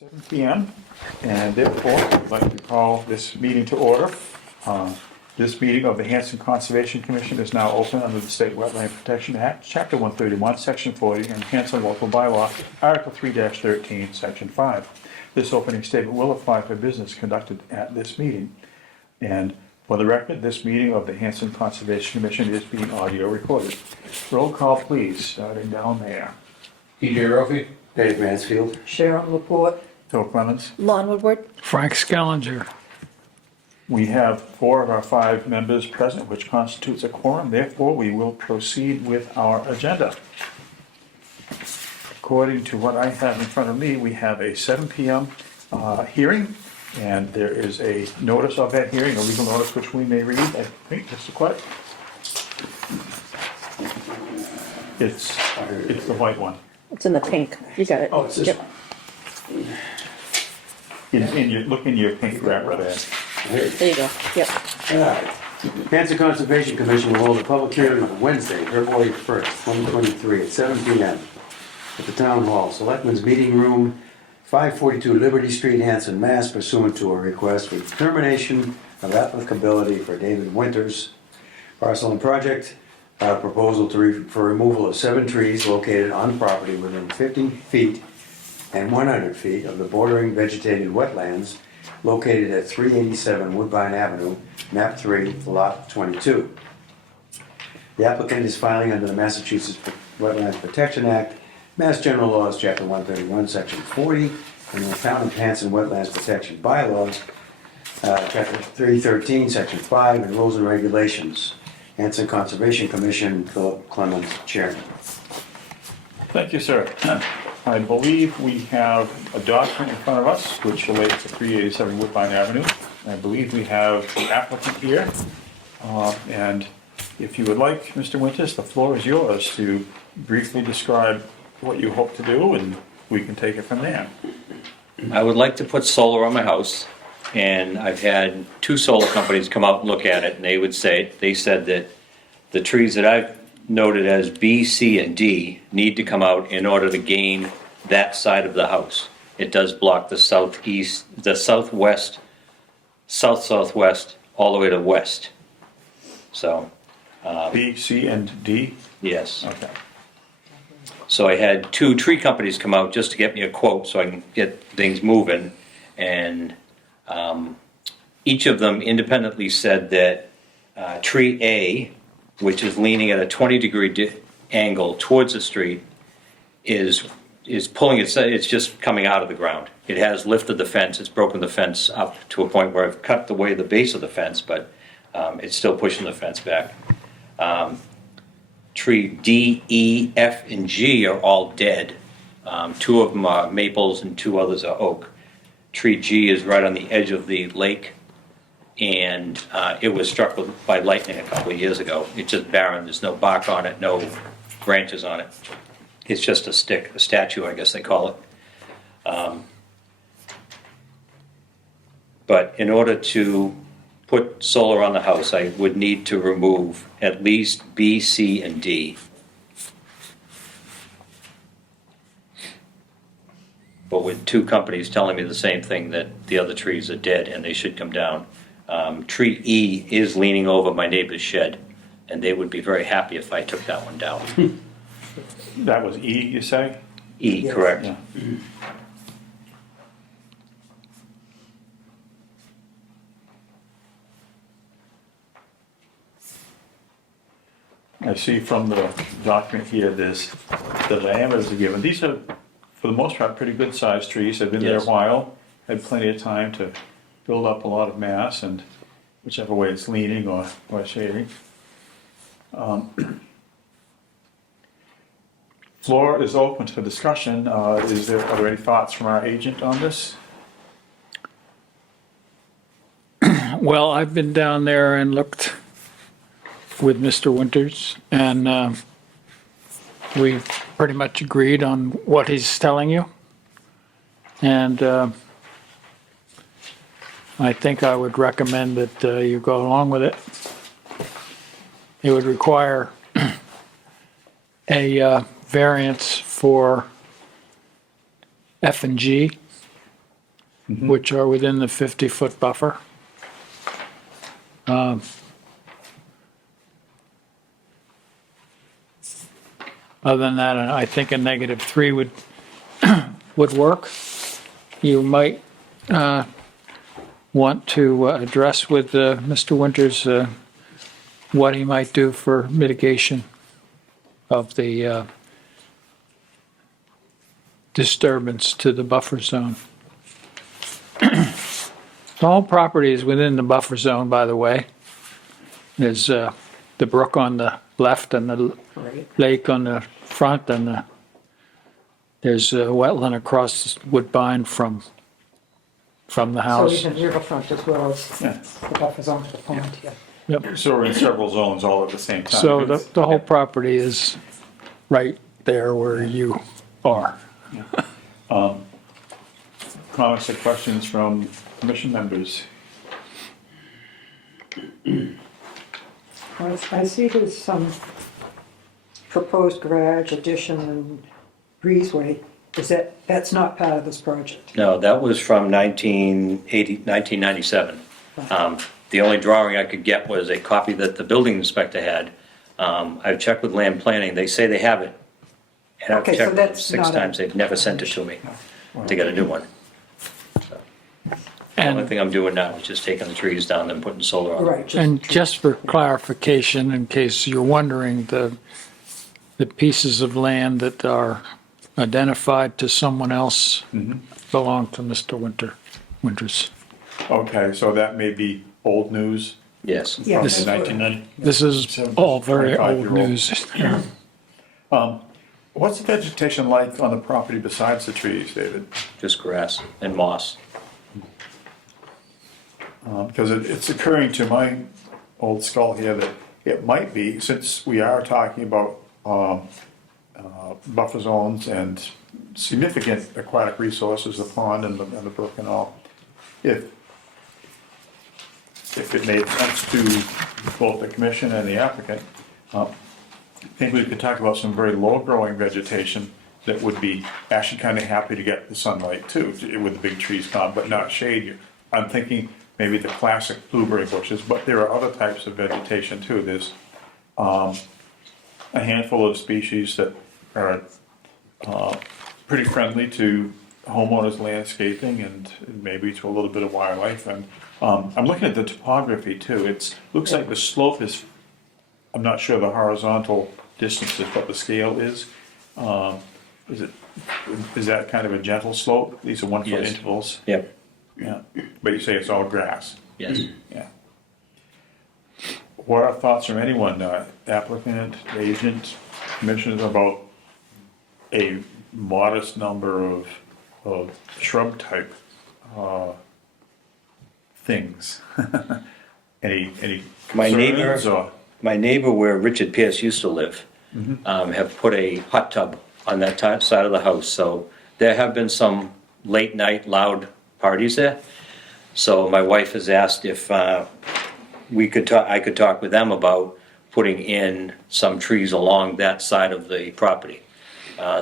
7 p.m. and therefore I'd like to call this meeting to order. This meeting of the Hanson Conservation Commission is now open under the State Wetland Protection Act, Chapter 131, Section 40, and Hanson Local Bylaw, Article 3-13, Section 5. This opening statement will apply for business conducted at this meeting. And for the record, this meeting of the Hanson Conservation Commission is being audio recorded. Roll call, please, starting down there. P.J. Roffey. Dave Mansfield. Sharon Laporte. Phil Clemens. Lon Woodward. Frank Skellinger. We have 4 of our 5 members present, which constitutes a quorum. Therefore, we will proceed with our agenda. According to what I have in front of me, we have a 7 p.m. Hearing, and there is a notice of that hearing, a legal notice which we may read. I think, Mr. Clark. It's the white one. It's in the pink. You got it. Oh, it's this Yep. one. Look in your pink wrapper there. There you go. Yep. All right. Hanson Conservation Commission will hold a public hearing on Wednesday, February 1st, 2023 at 7 p.m. at the Town Hall, Selectmen's Meeting Room, 542 Liberty Street, Hanson, Mass. Pursuant to a request for determination of applicability for David Winters parcel and project proposal for removal of 7 trees located on property within 50 feet and 100 feet of the bordering vegetated wetlands located at 387 Woodbine Avenue, map 3, lot 22. The applicant is filing under the Massachusetts Wetlands Protection Act, Mass General Laws, Chapter 131, Section 40, and the Town of Hanson Wetlands Protection Bylaws, Chapter 313, Section 5, and Rules and Regulations. Hanson Conservation Commission, Philip Clemens, Chairman. Thank you, sir. I believe we have a document in front of us which relates to 387 Woodbine Avenue. I believe we have the applicant here. And if you would like, Mr. Winters, the floor is yours to briefly describe what you hope to do, and we can take it from there. I would like to put solar on my house, and I've had 2 solar companies come out and look at it, and they said that the trees that I've noted as B, C, and D need to come out in order to gain that side of the house. It does block the southeast, the southwest, south-southwest, all the way to west. So, B, C, and D? yes. Okay. So I had 2 tree companies come out just to get me a quote so I can get things moving. And each of them independently said that tree A, which is leaning at a 20-degree angle towards the street, is pulling it's just coming out of the ground. It has lifted the fence, it's broken the fence up to a point where I've cut away the base of the fence, but it's still pushing the fence back. Tree D, E, F, and G are all dead. 2 of them are maples and 2 others are oak. Tree G is right on the edge of the lake, and it was struck by lightning a couple of years ago. It's just barren. There's no bark on it, no branches on it. It's just a stick, a statue, I guess they call it. But in order to put solar on the house, I would need to remove at least B, C, and D. But with 2 companies telling me the same thing, that the other trees are dead and they should come down. Tree E is leaning over my neighbor's shed, and they would be very happy if I took that one down. That was E, you say? E, Yes. correct. Yeah. I see from the document here, there's the diameters are given. These are, for the most part, pretty good sized trees. They've been there a Yes. while, had plenty of time to build up a lot of mass, and whichever way it's leaning or shading. Floor is open to discussion. Are there any thoughts from our agent on this? Well, I've been down there and looked with Mr. Winters, and we've pretty much agreed on what he's telling you. And I think I would recommend that you go along with it. It would require a variance for F and G, which are within the 50-foot buffer. Other than that, I think a -3 would work. You might want to address with Mr. Winters what he might do for mitigation of the disturbance to the buffer zone. The whole property is within the buffer zone, by the way. There's the brook on the left and the Right. lake on the front, and there's a wetland across Woodbine from the So house. even riverfront as well as Yeah. the buffer zone to the pond, yeah. Yep. So we're in several zones all at the same time. So the whole property is right there where you are. Comments or questions from commission members? I see there's some proposed garage addition and breezeway. That's not part of this project? No, that was from 1997. The only drawing I could get was a copy that the building inspector had. I've checked with land planning, they say they have it. And I've Okay, so checked with them that's 6 not a- times, they've never sent it to me to get a new one. So, The only And, thing I'm doing now is just taking the trees down and putting solar on them. Right. and just for clarification, in case you're wondering, the pieces of land that are identified to someone else belong to Mr. Winters. Okay, so that may be old news Yes. Yeah. from This- the 1990. This is all very old 25-year-old. news. What's the vegetation like on the property besides the trees, David? Just grass and moss. Because it's occurring to my old skull here that it might be, since we are talking about buffer zones and significant aquatic resources, the pond and the brook and all, if it made sense to both the commission and the applicant, I think we could talk about some very low-growing vegetation that would be actually kind of happy to get the sunlight too, with the big trees gone, but not shade. I'm thinking maybe the classic blueberry bushes, but there are other types of vegetation too. There's a handful of species that are pretty friendly to homeowners landscaping and maybe to a little bit of wildlife. And I'm looking at the topography too. Looks like the slope is, I'm not sure the horizontal distance is what the scale is. Is that kind of a gentle slope? These are 1 foot Yes. intervals? Yep, Yeah, but you say it's all grass? yes. Yeah. What are thoughts from anyone, applicant, agent, commissioners, about a modest number of shrub type things? Any My neighbor- concerns or? My neighbor where Richard Pierce used to live, have put a hot tub on that side of the house, so there have been some late night loud parties there. So my wife has asked if I could talk with them about putting in some trees along that side of the property.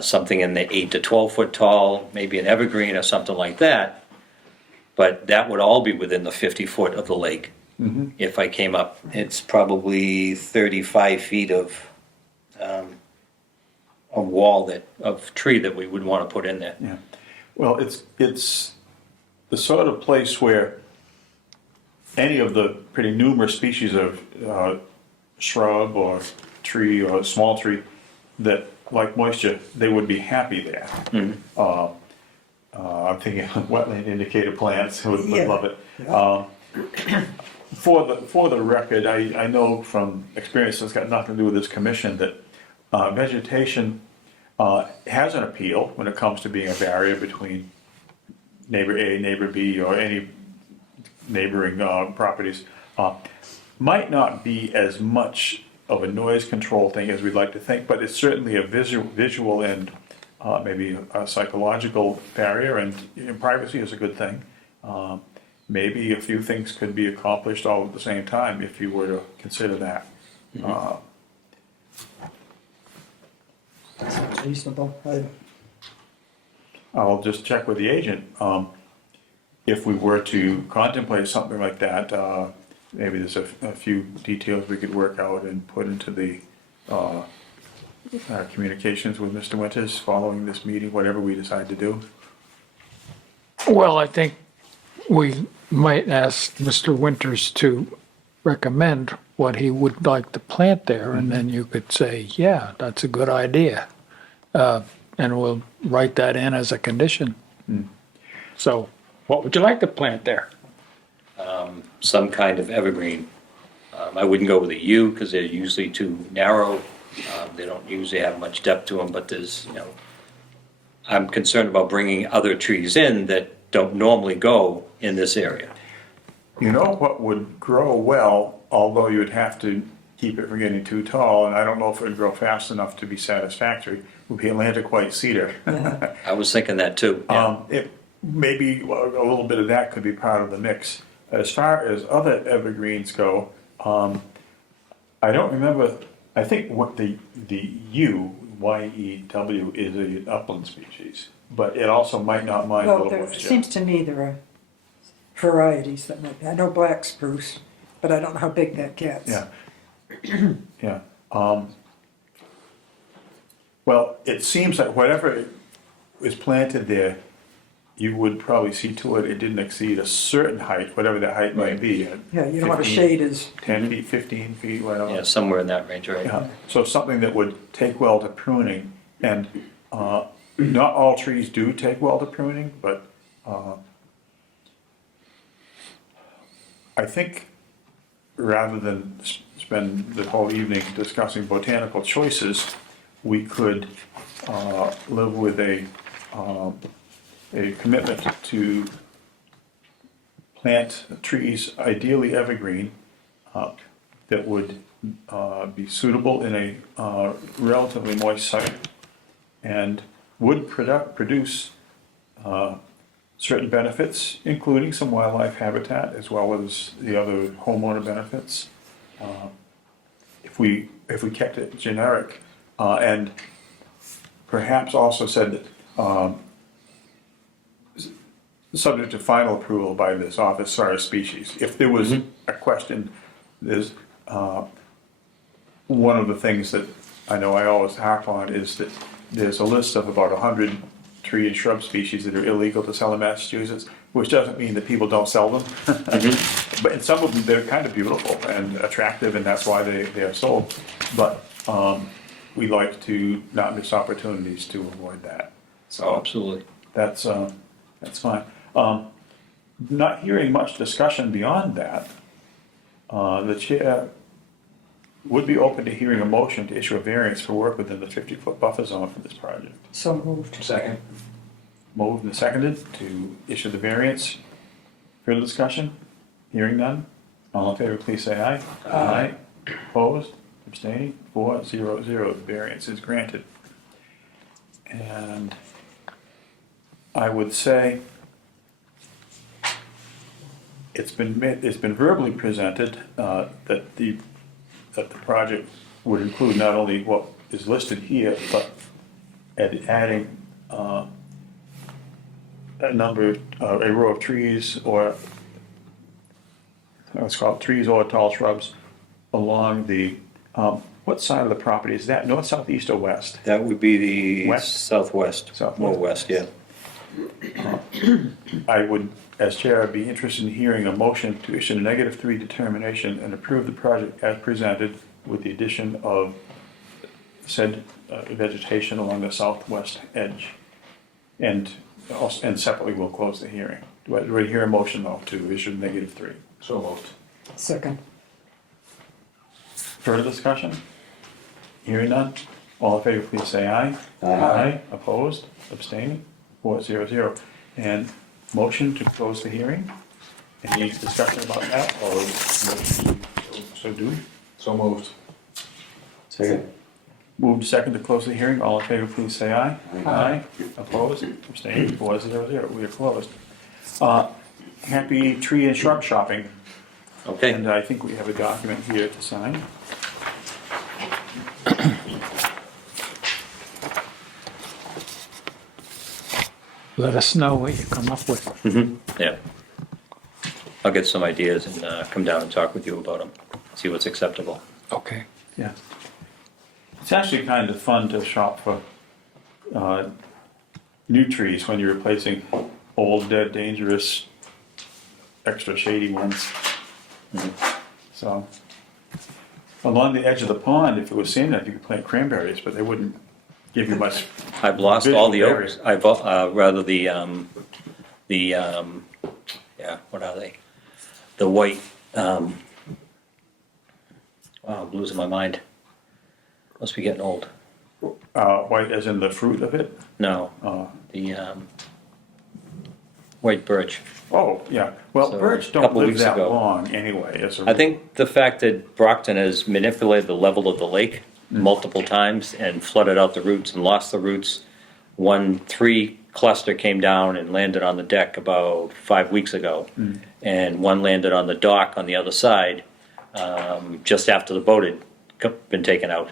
Something in the 8 to 12 foot tall, maybe an evergreen or something like that. But that would all be within the 50 foot of the lake. If I came up, it's probably 35 feet of a wall of tree that we would want to put in there. Yeah, well, it's the sort of place where any of the pretty numerous species of shrub or tree or small tree that like moisture, they would be happy there. I'm thinking wetland indicator plants would Yeah. love it. For the record, I know from experience that's got nothing to do with this commission that vegetation has an appeal when it comes to being a barrier between neighbor A, neighbor B, or any neighboring properties. Might not be as much of a noise control thing as we'd like to think, but it's certainly a visual and maybe a psychological barrier, and privacy is a good thing. Maybe a few things could be accomplished all at the same time if you were to consider that. Reasonable. I'll just check with the agent. if we were to contemplate something like that, maybe there's a few details we could work out and put into the our communications with Mr. Winters following this meeting, whatever we decide to do. Well, I think we might ask Mr. Winters to recommend what he would like to plant there, and then you could say, yeah, that's a good idea. And we'll write that in as a condition. So what would you like to plant there? Some kind of evergreen. I wouldn't go with a yew because they're usually too narrow. They don't usually have much depth to them, but there's, I'm concerned about bringing other trees in that don't normally go in this area. You know what would grow well, although you would have to keep it from getting too tall, and I don't know if it would grow fast enough to be satisfactory, would be Atlantic white cedar. I was thinking that too. Yeah. Maybe a little bit of that could be part of the mix. As far as other evergreens go, I don't remember, I think what the yew, Y-E-W, is an upland species, but it also might not mind a Well, little there moisture. seems to me there are varieties that might, I know black spruce, but I don't know how big that gets. Yeah. Yeah. Well, it seems like whatever is planted there, you would probably see to it didn't exceed a certain height, whatever that height might be. Yeah, you don't want to 15, shade as, 10 feet, 15 feet, whatever. Yeah, somewhere in that range, right? Yeah. So something that would take well to pruning, and not all trees do take well to pruning, but I think rather than spend the whole evening discussing botanical choices, we could live with a commitment to plant trees, ideally evergreen, that would be suitable in a relatively moist site and would produce certain benefits, including some wildlife habitat as well as the other homeowner benefits. If we kept it generic and perhaps also said that subject to final approval by this office, sorry, species. If there was a question, there's one of the things that I know I always harp on is that there's a list of about 100 tree and shrub species that are illegal to sell in Massachusetts, which doesn't mean that people don't sell them. But in some of them, they're kind of beautiful and attractive, and that's why they are sold. But we like to not miss opportunities to avoid that. Oh, absolutely. That's fine. Not hearing much discussion beyond that, the chair would be open to hearing a motion to issue a variance for work within the 50-foot buffer zone for this project. so moved. Second. Moved and seconded to issue the variance. Further discussion? Hearing none? All in favor, please say aye. Aye. Opposed? Abstaining? 4-0-0. The variance is granted. And I would say it's been verbally presented that the project would include not only what is listed here, but adding a row of trees or let's call it trees or tall shrubs along the what side of the property is that? North, south, east, or west? That would be the West? southwest. Southwest. More west, yeah. I would, as chair, be interested in hearing a motion to issue a -3 determination and approve the project as presented with the addition of said vegetation along the southwest edge. And separately, we'll close the hearing. Do I hear a motion though to issue -3? So moved. Second. Further discussion? Hearing none? All in favor, please say aye. Aye. Opposed? Abstaining? 4-0-0. And motion to close the hearing? Any discussion about that, or so do we? So moved. Second. Moved second to close the hearing. All in favor, please say aye. Aye. Opposed? Abstaining? 4-0-0. We are closed. Happy tree and shrub shopping. Okay. And I think we have a document here to sign. let us know what you come up with. Yeah. I'll get some ideas and come down and talk with you about them, see what's acceptable. Okay. Yeah. It's actually kind of fun to shop for new trees when you're replacing old, dead, dangerous, extra shady ones. So, along the edge of the pond, if it was sand, you could plant cranberries, but they wouldn't give you much. I've lost all the Visual oaks. I've, rather yeah, what are they? The white, wow, I'm losing my mind. Must be getting old. White as in the fruit of it? No, Uh, the, white birch. Oh, yeah. Well, So, birds a don't couple live weeks that ago. long anyway, as a I think the fact that Brockton has manipulated the level of the lake multiple times and flooded out the roots and lost the roots. One tree cluster came down and landed on the deck about 5 weeks ago. And one landed on the dock on the other side, just after the boat had been taken out.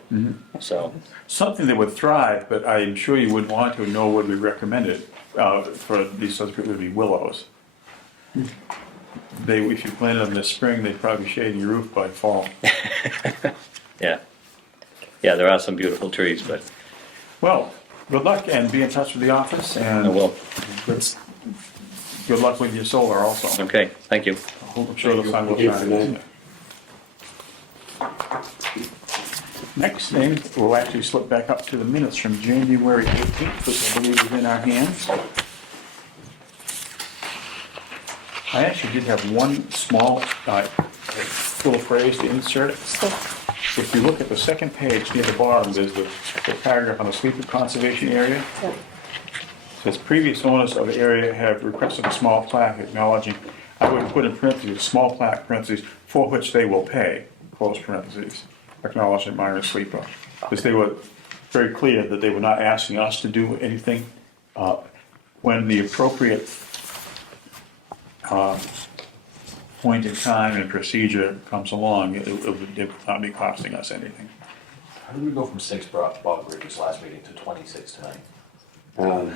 So, something that would thrive, but I'm sure you wouldn't want to, nor would we recommend it for these sorts of people, would be willows. They, if you planted them this spring, they'd probably shade your roof by fall. yeah. Yeah, there are some beautiful trees, but Well, good luck and be in touch with the office and I will. good luck with your solar also. Okay, thank you. I'm sure the sun will Thank you. shine. Next thing, we'll actually slip back up to the minutes from January 18th, which I believe is in our hands. I actually did have one small little phrase to insert. If you look at the second page near the bottom, there's the paragraph on the Sleepy Conservation Area. It says previous owners of the area have requested a small plaque acknowledging, I would put in parentheses, small plaque parentheses, for which they will pay, close parentheses, acknowledging Myron Sleeper. Because they were very clear that they were not asking us to do anything. When the appropriate point in time and procedure comes along, it would not be costing us anything. How did we go from 6 bog bridges last meeting to 26 tonight?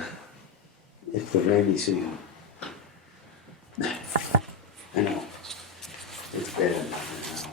It's the rainy season. I know. It's bad enough right now.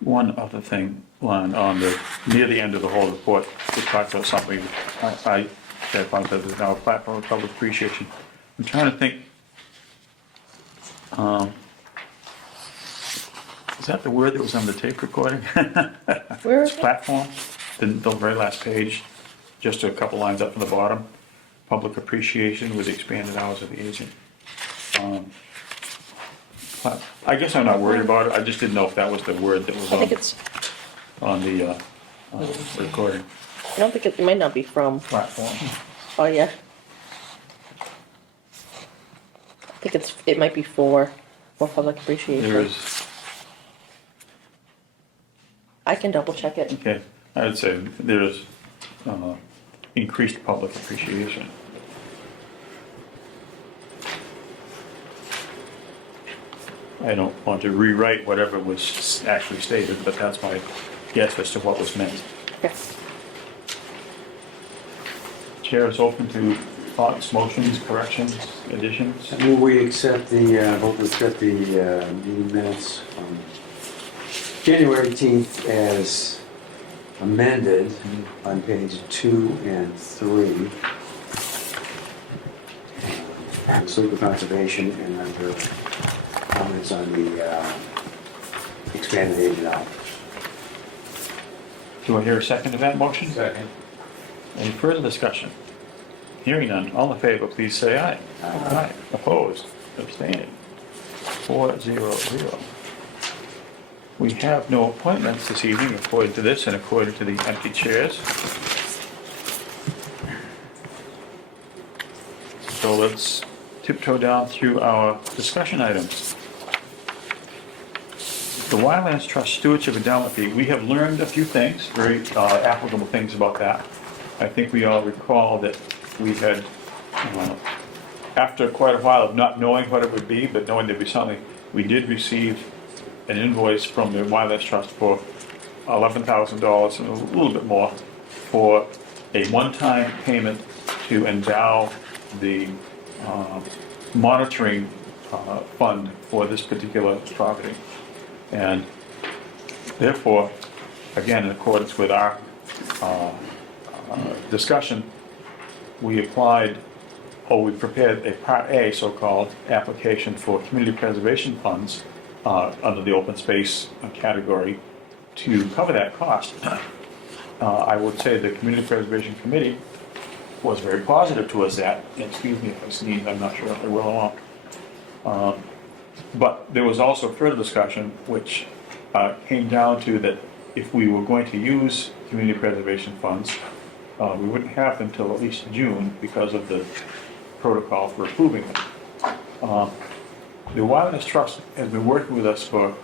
One other thing, Lon, on the, near the end of the whole report, it talks about something, I found that there's now a platform of public appreciation. I'm trying to think, is that the word that was on the tape recording? Where It's is it? platform, the very last page, just a couple lines up from the bottom. Public appreciation with expanded hours of the agent. I guess I'm not worried about it, I just didn't know if that was the word that was I think it's, on the recording. I don't think it might not be from, Platform. oh yeah. I think it might be for public There appreciation. is, I can double check it. okay, I would say there is increased public appreciation. I don't want to rewrite whatever was actually stated, but that's my guess as to what was meant. Okay. Chair is open to thoughts, motions, corrections, additions. I move we accept vote to accept the meeting minutes from January 18th as amended on page 2 and 3. and the super conservation, and under comments on the expanded agent hours. Do I hear a second to that motion? Second. Any further discussion? Hearing none, all in favor, please say aye. Aye. Opposed, abstaining, 4-0-0. We have no appointments this evening according to this and according to the empty chairs. So let's tiptoe down through our discussion items. The Wildlands Trust Stewardship Endowment Fee, we have learned a few things, very applicable things about that. I think we all recall that we had, after quite a while of not knowing what it would be, but knowing there'd be something, we did receive an invoice from the Wildlands Trust for $11,000 and a little bit more for a one-time payment to endow the monitoring fund for this particular property. And therefore, again, in accordance with our discussion, we applied, or we prepared a Part A, so-called, application for community preservation funds under the open space category to cover that cost. I would say the Community Preservation Committee was very positive towards that. Excuse me if I sneeze, I'm not sure if I will or won't. But there was also further discussion which came down to that if we were going to use community preservation funds, we wouldn't have them till at least June because of the protocol for approving them. The Wilderness Trust has been working with us for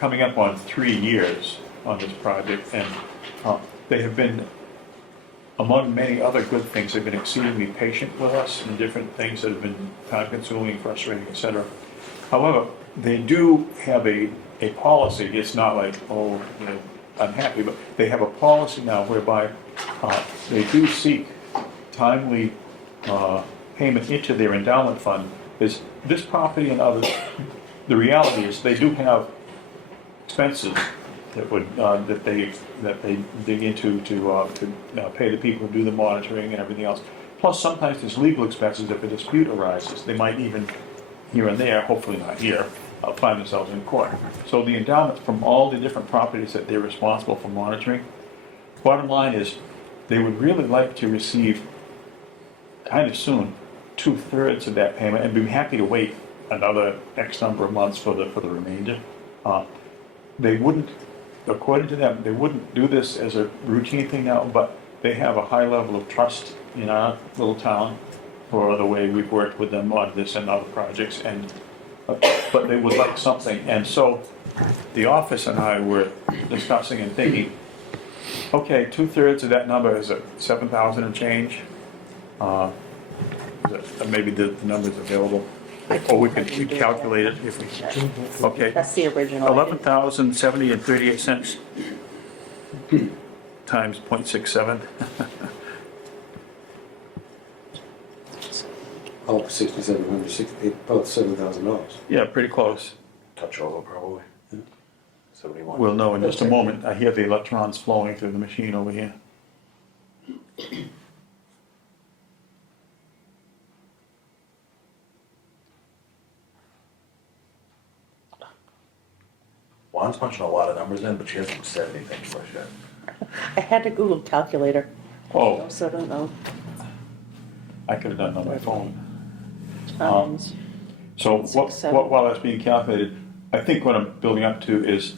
coming up on 3 years on this project, and they have been, among many other good things, they've been exceedingly patient with us in different things that have been time-consuming, frustrating, etc. However, they do have a policy. It's not like, oh, you know, unhappy, but they have a policy now whereby they do seek timely payment into their endowment fund. Is this property and others, the reality is they do have expenses that would that they dig into to pay the people who do the monitoring and everything else. Plus, sometimes there's legal expenses if a dispute arises. They might even here and there, hopefully not here, find themselves in court. So the endowment from all the different properties that they're responsible for monitoring, bottom line is they would really like to receive kind of soon 2/3 of that payment and be happy to wait another X number of months for the remainder. They wouldn't, according to them, they wouldn't do this as a routine thing now, but they have a high level of trust in our little town for the way we've worked with them on this and other projects, and but they would like something. And so the office and I were discussing and thinking, okay, 2/3 of that number is 7,000 and change. Maybe the number's available, or we could calculate it if we. Okay. That's the original. 11,070 and 38 cents times 0.67. Oh, about $7,000. Yeah, pretty close. Touch over probably. 71. We'll know in just a moment. I hear the electrons flowing through the machine over here. Juan's punching a lot of numbers in, but she hasn't said anything to us yet. I had to Google calculator, Oh, so I don't know. I could have done it on my phone. Times. So 6, 7. while that's being calculated, I think what I'm building up to is,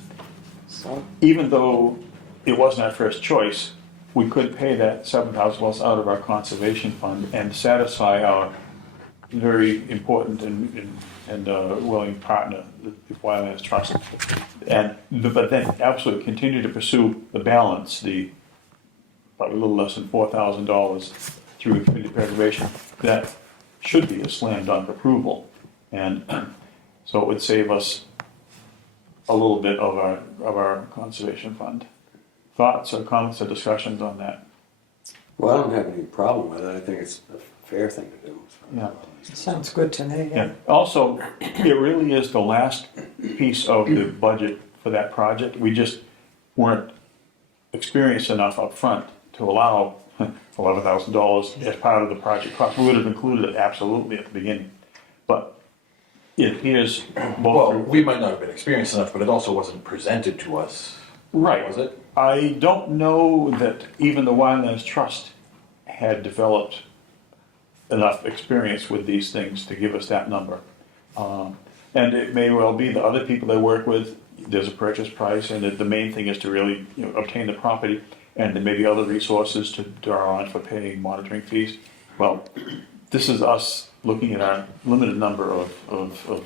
So, even though it wasn't our first choice, we could pay that $7,000 out of our conservation fund and satisfy our very important and willing partner, the Wildlands Trust. But then absolutely continue to pursue the balance, probably a little less than $4,000 through community preservation. That should be a slam dunk approval. And so it would save us a little bit of our conservation fund. Thoughts or comments or discussions on that? Well, I don't have any problem with it. I think it's a fair thing to do. Yeah. Sounds good to me, yeah. Yeah, also, it really is the last piece of the budget for that project. We just weren't experienced enough up front to allow $11,000 as part of the project cost. We would have included it absolutely at the beginning. But it appears both. Well, we might not have been experienced enough, but it also wasn't presented to us. Right. Was it? I don't know that even the Wildlands Trust had developed enough experience with these things to give us that number. And it may well be that other people they work with, there's a purchase price, and the main thing is to really, obtain the property, and there may be other resources to draw on for paying monitoring fees. Well, this is us looking at our limited number of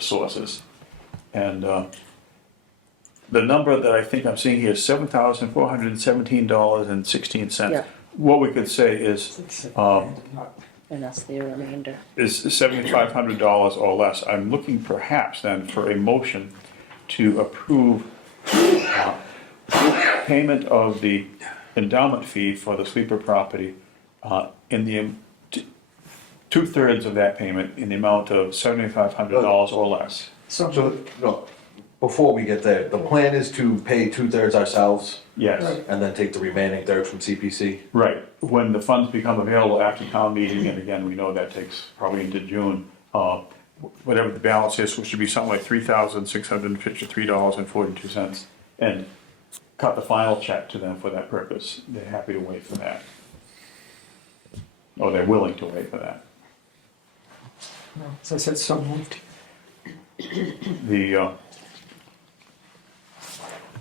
sources. And the number that I think I'm seeing here is $7,417.16. Yeah. What we could say is, And that's the remainder. is $7,500 or less. I'm looking perhaps then for a motion to approve payment of the endowment fee for the sweeper property in the 2/3 of that payment in the amount of $7,500 or less. So, no, before we get there, the plan is to pay 2/3 ourselves Yes, and then take the remaining third from CPC? right. When the funds become available after town meeting, and again, we know that takes probably into June, whatever the balance is, which should be something like $3,653.42, and cut the final check to them for that purpose. They're happy to wait for that. Or they're willing to wait for that. As I said, so moved.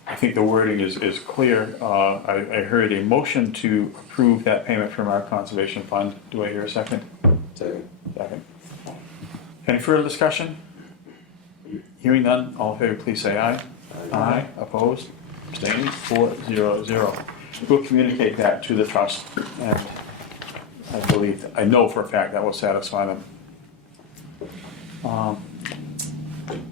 I think the wording is clear. I heard a motion to approve that payment from our conservation fund. Do I hear a second? Second. Second. Any further discussion? Hearing none, all in favor, please say aye. Aye. Opposed? Abstaining? 4-0-0. We'll communicate that to the trust, and I know for a fact that will satisfy them.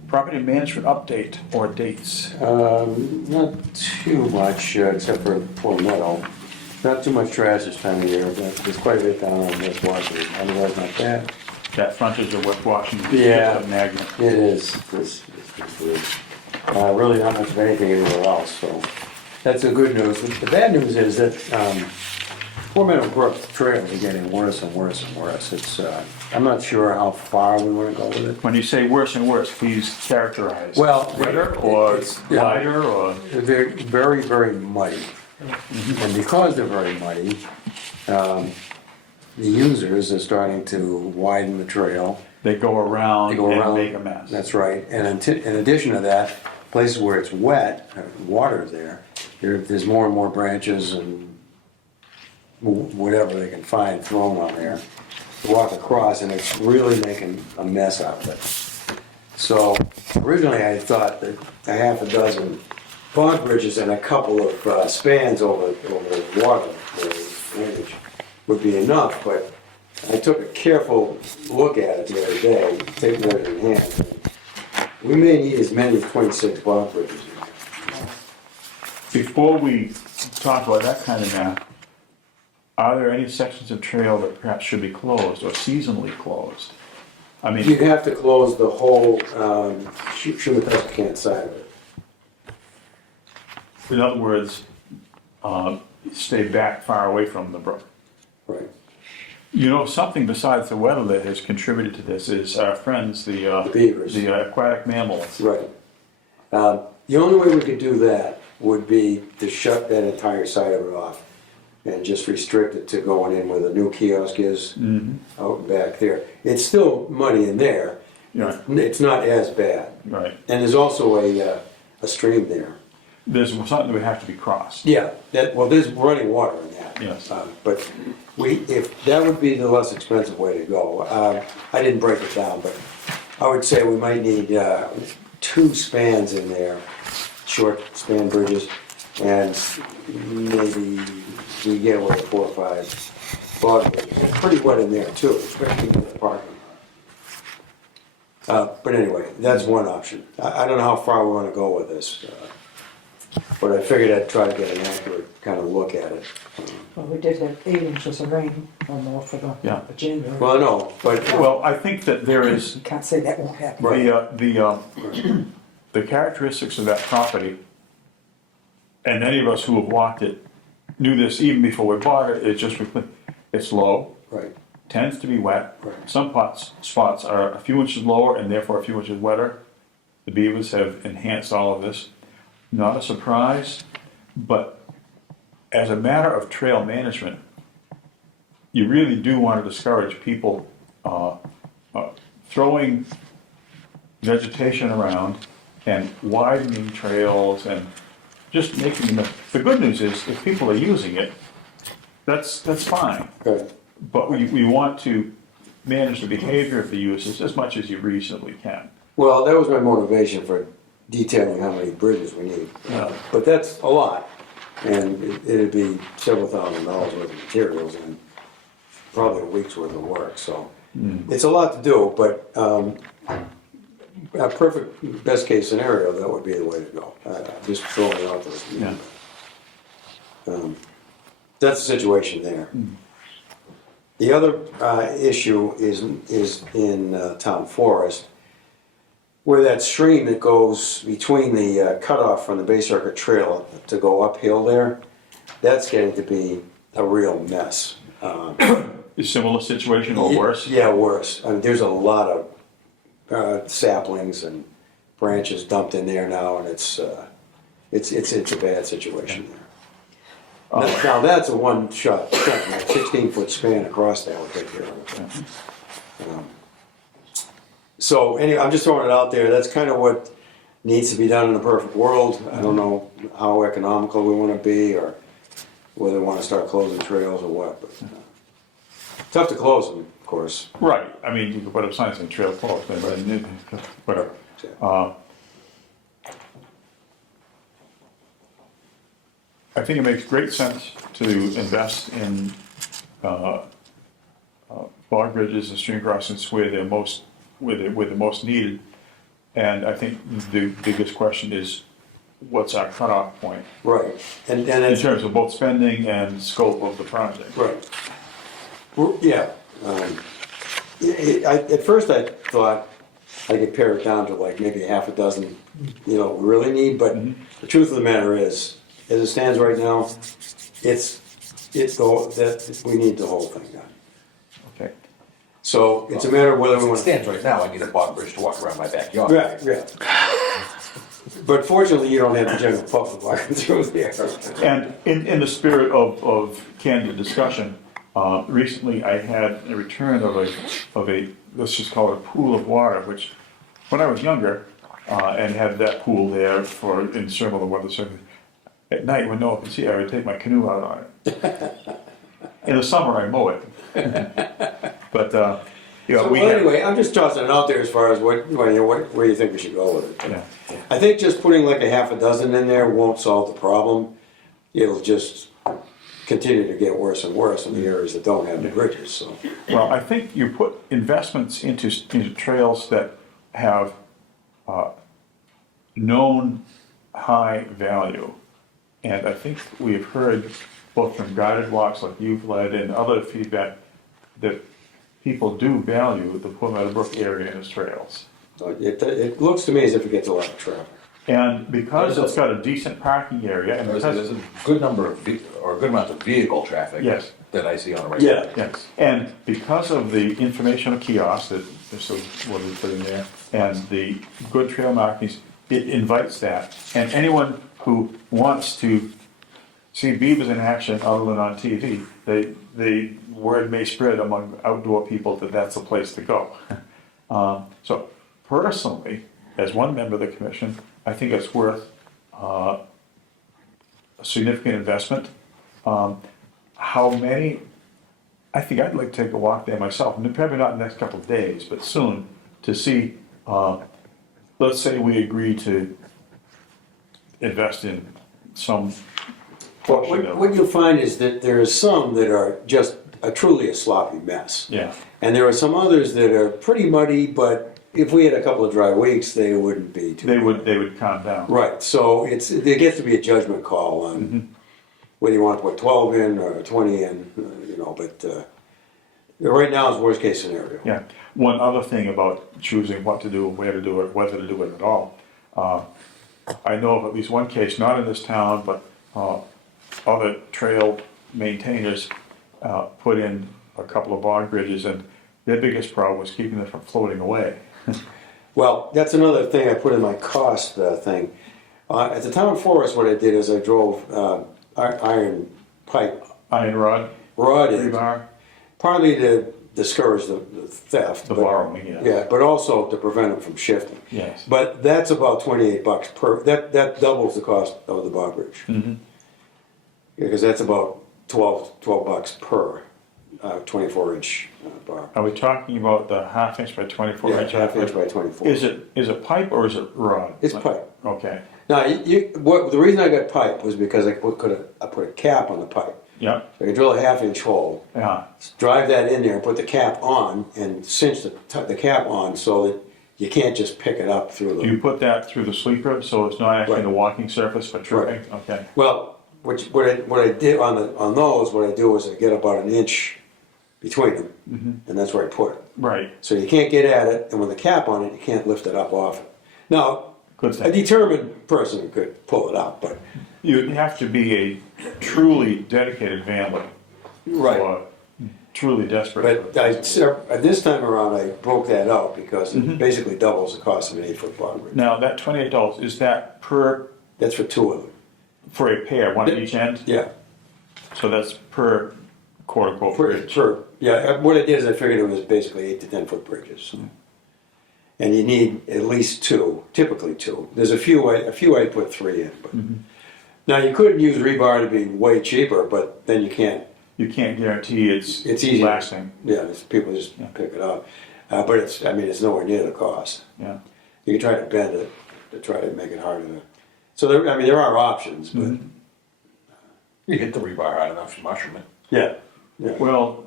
Property management update or dates? Not too much, except for Poor Meadow. Not too much trash this time of year, but there's quite a bit down on West Washington. Otherwise, not bad. That frontage of West Washington. Yeah. Of Magnet. It is. It's good. Really not much of anything anywhere else, so that's the good news. The bad news is that Poor Meadow Brook trails are getting worse and worse and worse. It's, I'm not sure how far we want to go with it. When you say worse and worse, please characterize. Well, Wetter or yeah. lighter or? They're very, very muddy. And because they're very muddy, the users are starting to widen the trail. They go around They go and around. make a mess. That's right. And in addition to that, places where it's wet, water there's more and more branches and whatever they can find thrown on there to walk across, and it's really making a mess out of it. So originally I thought that a half a dozen bog bridges and a couple of spans over the water, the drainage, would be enough, but I took a careful look at it the other day, tape measure in hand. We may need as many as 26 bog bridges. Before we talk about that kind of math, are there any sections of trail that perhaps should be closed or seasonally closed? I You'd mean, have to close the whole Shumatescant side of it. in other words, stay back far away from the brook. Right. Something besides the weather that has contributed to this is our friends, the beavers. the aquatic mammals. Right. The only way we could do that would be to shut that entire side of it off and just restrict it to going in where the new kiosk is, out back there. It's still muddy in there. Right. It's not as bad. Right. And there's also a stream there. There's something that would have to be crossed. Yeah, there's running water in that. Yes. But if that would be the less expensive way to go. I didn't break it down, but I would say we might need 2 spans in there, short span bridges, and maybe we get away with 4 or 5 bog bridges. It's pretty wet in there too, especially in the parking lot. But anyway, that's one option. I don't know how far we want to go with this. But I figured I'd try to get an accurate kind of look at it. Well, we did have 8 inches of rain or more for the January. Well, no, but, Well, I think that there is You can't say that won't happen. the characteristics of that property, and any of us who have walked it knew this even before we bought it. It's just it's low, Right, tends to be wet. Right. Some spots are a few inches lower and therefore a few inches wetter. The beavers have enhanced all of this. Not a surprise, but as a matter of trail management, you really do want to discourage people throwing vegetation around and widening trails and just making them. The good news is, if people are using it, that's fine. right. But we want to manage the behavior of the users as much as you reasonably can. Well, that was my motivation for detailing how many bridges we need. But that's a lot, and it'd be several $1,000s worth of materials and probably a week's worth of work, so. It's a lot to do, but a perfect, best case scenario, that would be the way to go. Just throwing it out there. Yeah. That's the situation there. The other issue is in town forest, where that stream that goes between the cutoff from the Bay Circuit Trail to go uphill there, that's getting to be a real mess. A similar situation or worse? Yeah, worse. I mean, there's a lot of saplings and branches dumped in there now, and it's a bad situation there. Now that's a one-shot, 16-foot span across that would take care of it. So anyway, I'm just throwing it out there. That's kind of what needs to be done in a perfect world. I don't know how economical we want to be, or whether we want to start closing trails or what. But tough to close them, of course. Right, I mean, you could put up signs saying trail closed, but whatever. I think it makes great sense to invest in bog bridges and stream crossings where they're the most needed. And I think the biggest question is, what's our cutoff point Right, and in it's, terms of both spending and scope of the project? right. Well, yeah. At first I thought I could pare it down to like maybe half a dozen, we really need, but the truth of the matter is, as it stands right now, that we need the whole thing done. Okay. So it's a matter of whether we As it want to. stands right now, I need a bog bridge to walk around my backyard. Right, yeah. But fortunately, you don't have the general public walking through there. And in the spirit of candid discussion, recently I had a return of a, let's just call it a pool of water, which, when I was younger, and had that pool there in similar weather circumstances, at night when no one could see, I would take my canoe out on it. In the summer, I mow it. But, So, we well, have, anyway, I'm just tossing it out there as far as where you think we should go with it. yeah. I think just putting like a half a dozen in there won't solve the problem. It'll just continue to get worse and worse in the areas that don't have the bridges, so. Well, I think you put investments into trails that have known high value. And I think we've heard both from guided walks like you've led and other feedback that people do value the Poor Meadowbrook area and its trails. It looks to me as if it gets a lot of traffic. And because it's got a decent parking area and There's because, a good number of, or a good amount of vehicle traffic. Yes. That I see on a regular. yes, and because of the informational kiosks that, so what we put in there, and the good trail markings, it invites that. And anyone who wants to see beavers in action other than on TV, the word may spread among outdoor people that that's the place to go. So personally, as one member of the commission, I think it's worth a significant investment. How many? I think I'd like to take a walk there myself, and probably not in the next couple of days, but soon, to see, let's say we agree to invest in some portion of. What you'll find is that there are some that are just truly a sloppy mess. Yeah, And there are some others that are pretty muddy, but if we had a couple of dry weeks, they wouldn't be too they bad. would calm down. Right, so it gets to be a judgment call on whether you want to put 12 in or 20 in, but right now it's worst case scenario. Yeah. One other thing about choosing what to do, where to do it, whether to do it at all. I know of at least one case, not in this town, but other trail maintainers put in a couple of bog bridges, and their biggest problem was keeping them from floating away. Well, that's another thing I put in my cost thing. At the town forest, what I did is I drove iron pipe Iron rod, rod in, rebar, partly to discourage the theft. the but- borrowing, yeah. Yeah, but also to prevent them from shifting. Yes. But that's about $28 per, that doubles the cost of the bar bridge. Mhm. Because that's about $12 per 24-inch bar. Are we talking about the half-inch by 24 Yeah, inch? half inch by 24. Is it pipe or is it rod? It's pipe. Okay, Now, the reason I got pipe was because I put a cap on the pipe. yep, So I could drill a half-inch hole, yeah, drive that in there, and put the cap on, and cinch the cap on so that you can't just pick it up through do you the. put that through the sleeper, so it's not actually Right. the walking surface for tripping? Okay, Well, what I did on those, what I do is I get about an inch between them, and that's where I put it. right, So you can't get at it, and with the cap on it, you can't lift it up off it. Now, good a thing. determined person could pull it up, but You'd have to be a truly dedicated vandal. Or truly desperate. But this time around, I broke that out because it basically doubles the cost of an 8-foot bar bridge. Now, that $28, is that per, That's for two of them. for a pair, one at each end? Yeah. So that's per quote-unquote bridge? Yeah, what I did is I figured it was basically 8 to 10 foot bridges. And you need at least two, typically two. There's a few I put three in. But. Now, you could use rebar to be way cheaper, but then you can't. You can't guarantee it's It's easy. lasting, Yeah, people just pick it up. But it's nowhere near the cost. yeah. You can try to bend it to try to make it harder to. So there are options, but You hit the rebar hard enough, you mushroom it. yeah. Well,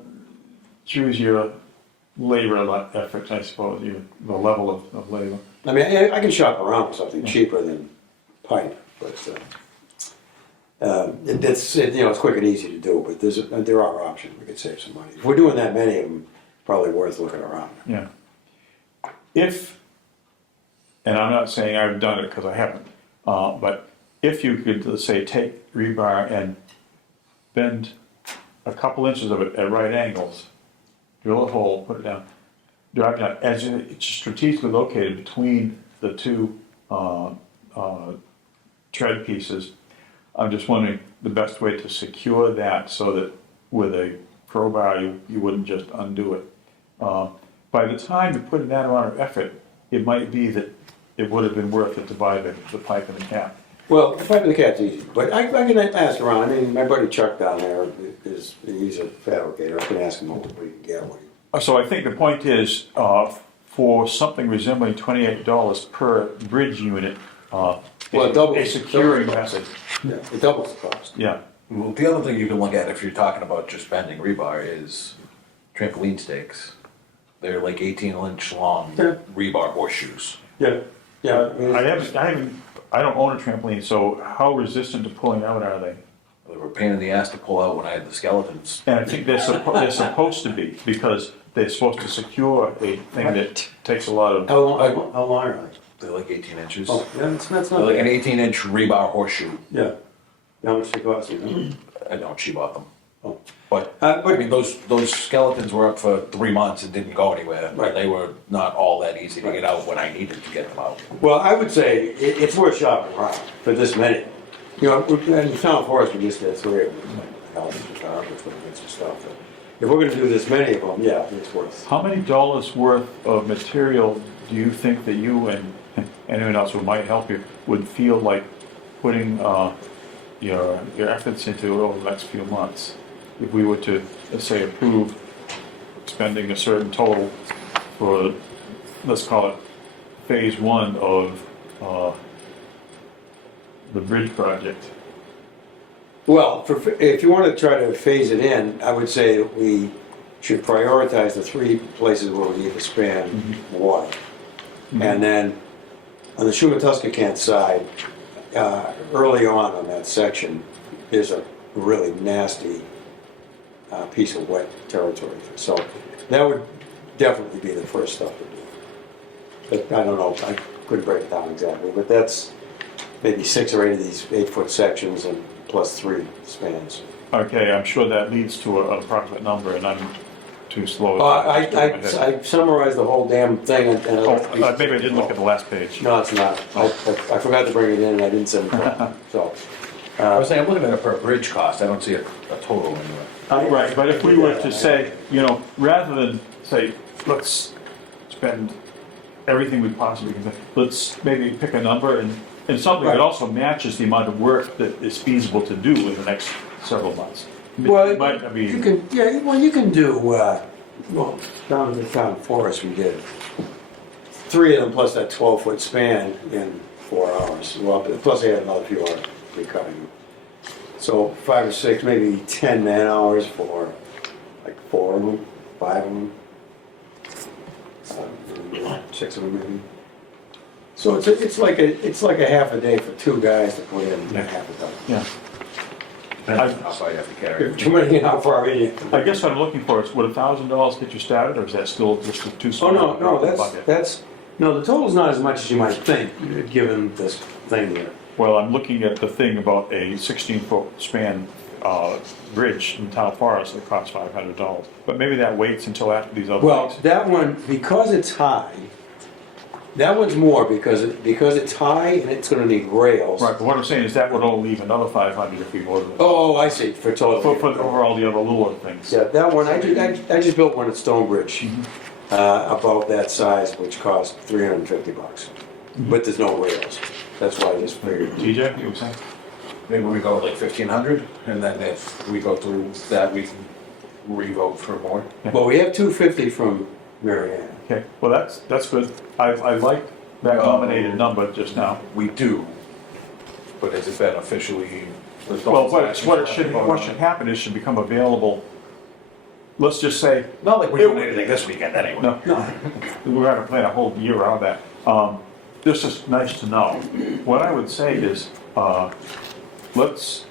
choose your labor effort, I suppose, the level of labor. I mean, I can shop around for something cheaper than pipe, but it's quick and easy to do. But there are options. We could save some money. If we're doing that many of them, probably worth looking around. Yeah. If, and I'm not saying I've done it because I haven't, but if you could, let's say, take rebar and bend a couple inches of it at right angles, drill a hole, put it down, drive it down, as it's strategically located between the two tread pieces. I'm just wondering the best way to secure that so that with a crowbar you wouldn't just undo it. By the time you put in that amount of effort, it might be that it would have been worth it to buy the pipe and the cap. Well, the pipe and the cat's easy, but I can ask around. I mean, my buddy Chuck down there he's a fabricator. I can ask him what he can get. So I think the point is, for something resembling $28 per bridge unit, It doubles. a securing method. Yeah, it doubles the cost. Yeah, Well, the other thing you can look at if you're talking about just bending rebar is trampoline stakes. They're like 18-inch long Yeah. rebar horseshoes. Yeah, yeah. I don't own a trampoline, so how resistant to pulling out are they? They were a pain in the ass to pull out when I had the skeletons. And I think they're supposed to be, because they're supposed to secure a thing that takes a lot of, How long are they? They're like 18 inches. Oh, yeah, that's They're not like an bad. 18-inch rebar horseshoe. Yeah. How much they cost you? know? I don't, she bought them. Oh. But, But- I mean, those skeletons were up for 3 months and didn't go anywhere. Right. They were not all that easy to get out when I needed to get them out. Well, I would say it's worth shopping around for this many. You know, in the town forest, we just did three of them. Some stuff. But if we're gonna do this many of them, yeah, it's worth. how many dollars worth of material do you think that you and anyone else who might help you would feel like putting your efforts into over the next few months? If we were to, let's say, approve spending a certain total for, let's call it, phase one of the bridge project. Well, if you wanna try to phase it in, I would say that we should prioritize the three places where we need to span water. And then on the Shumatuskakant side, early on that section, there's a really nasty piece of wet territory. So that would definitely be the first stuff to do. But I don't know, I couldn't break it down exactly, but that's maybe 6 or 8 of these 8-foot sections and plus 3 spans. Okay, I'm sure that leads to an approximate number, and I'm too slow. I summarized the whole damn thing and. Maybe I didn't look at the last page. No, it's not. I forgot to bring it in and I didn't send it out, so. I was saying, I'm looking at it per bridge cost, I don't see a total anywhere. Right, but if we were to say, rather than say, let's spend everything we possibly can, let's maybe pick a number and something that also matches the amount of work that is feasible to do in the next several months. Well, Might- I mean, you can, yeah, well, you can do, down in the town forest, we did 3 of them plus that 12-foot span in 4 hours. Well, plus they had another few hours recutting. So 5 or 6, maybe 10 man hours for like 4 of them, 5 of them. 6 of them maybe. So it's like a half a day for 2 guys to put in half a ton. yeah. How far you have to carry. Depending on how far in you. I guess what I'm looking for is, would $1,000 get you started, or is that still just too Oh, small? no, bucket? no, the total's not as much as you might think, given this thing here. Well, I'm looking at the thing about a 16-foot span bridge in town forest that costs $500. But maybe that waits until after these other Well, things. that one, because it's high, that one's more because it's high and it's gonna need rails. Right, but what I'm saying is that would only leave another 500 if we voted. Oh, I see, for total. For all the other little things. Yeah, that one, I just built one at Stonebridge, about that size, which cost $350. But there's no rails, that's why I just figured. TJ, you were saying? Maybe we go like 1,500, and then if we go through that, we can re-vote for more. Well, we have 250 from Mary Ann. Okay, well, that's good. I like that nominated number just now. We do, but has it been officially? Well, what should happen is it should become available, let's just say, Not like we're doing anything this weekend anyway. no, we're gonna plan a whole year around that. This is nice to know. What I would say is, let's,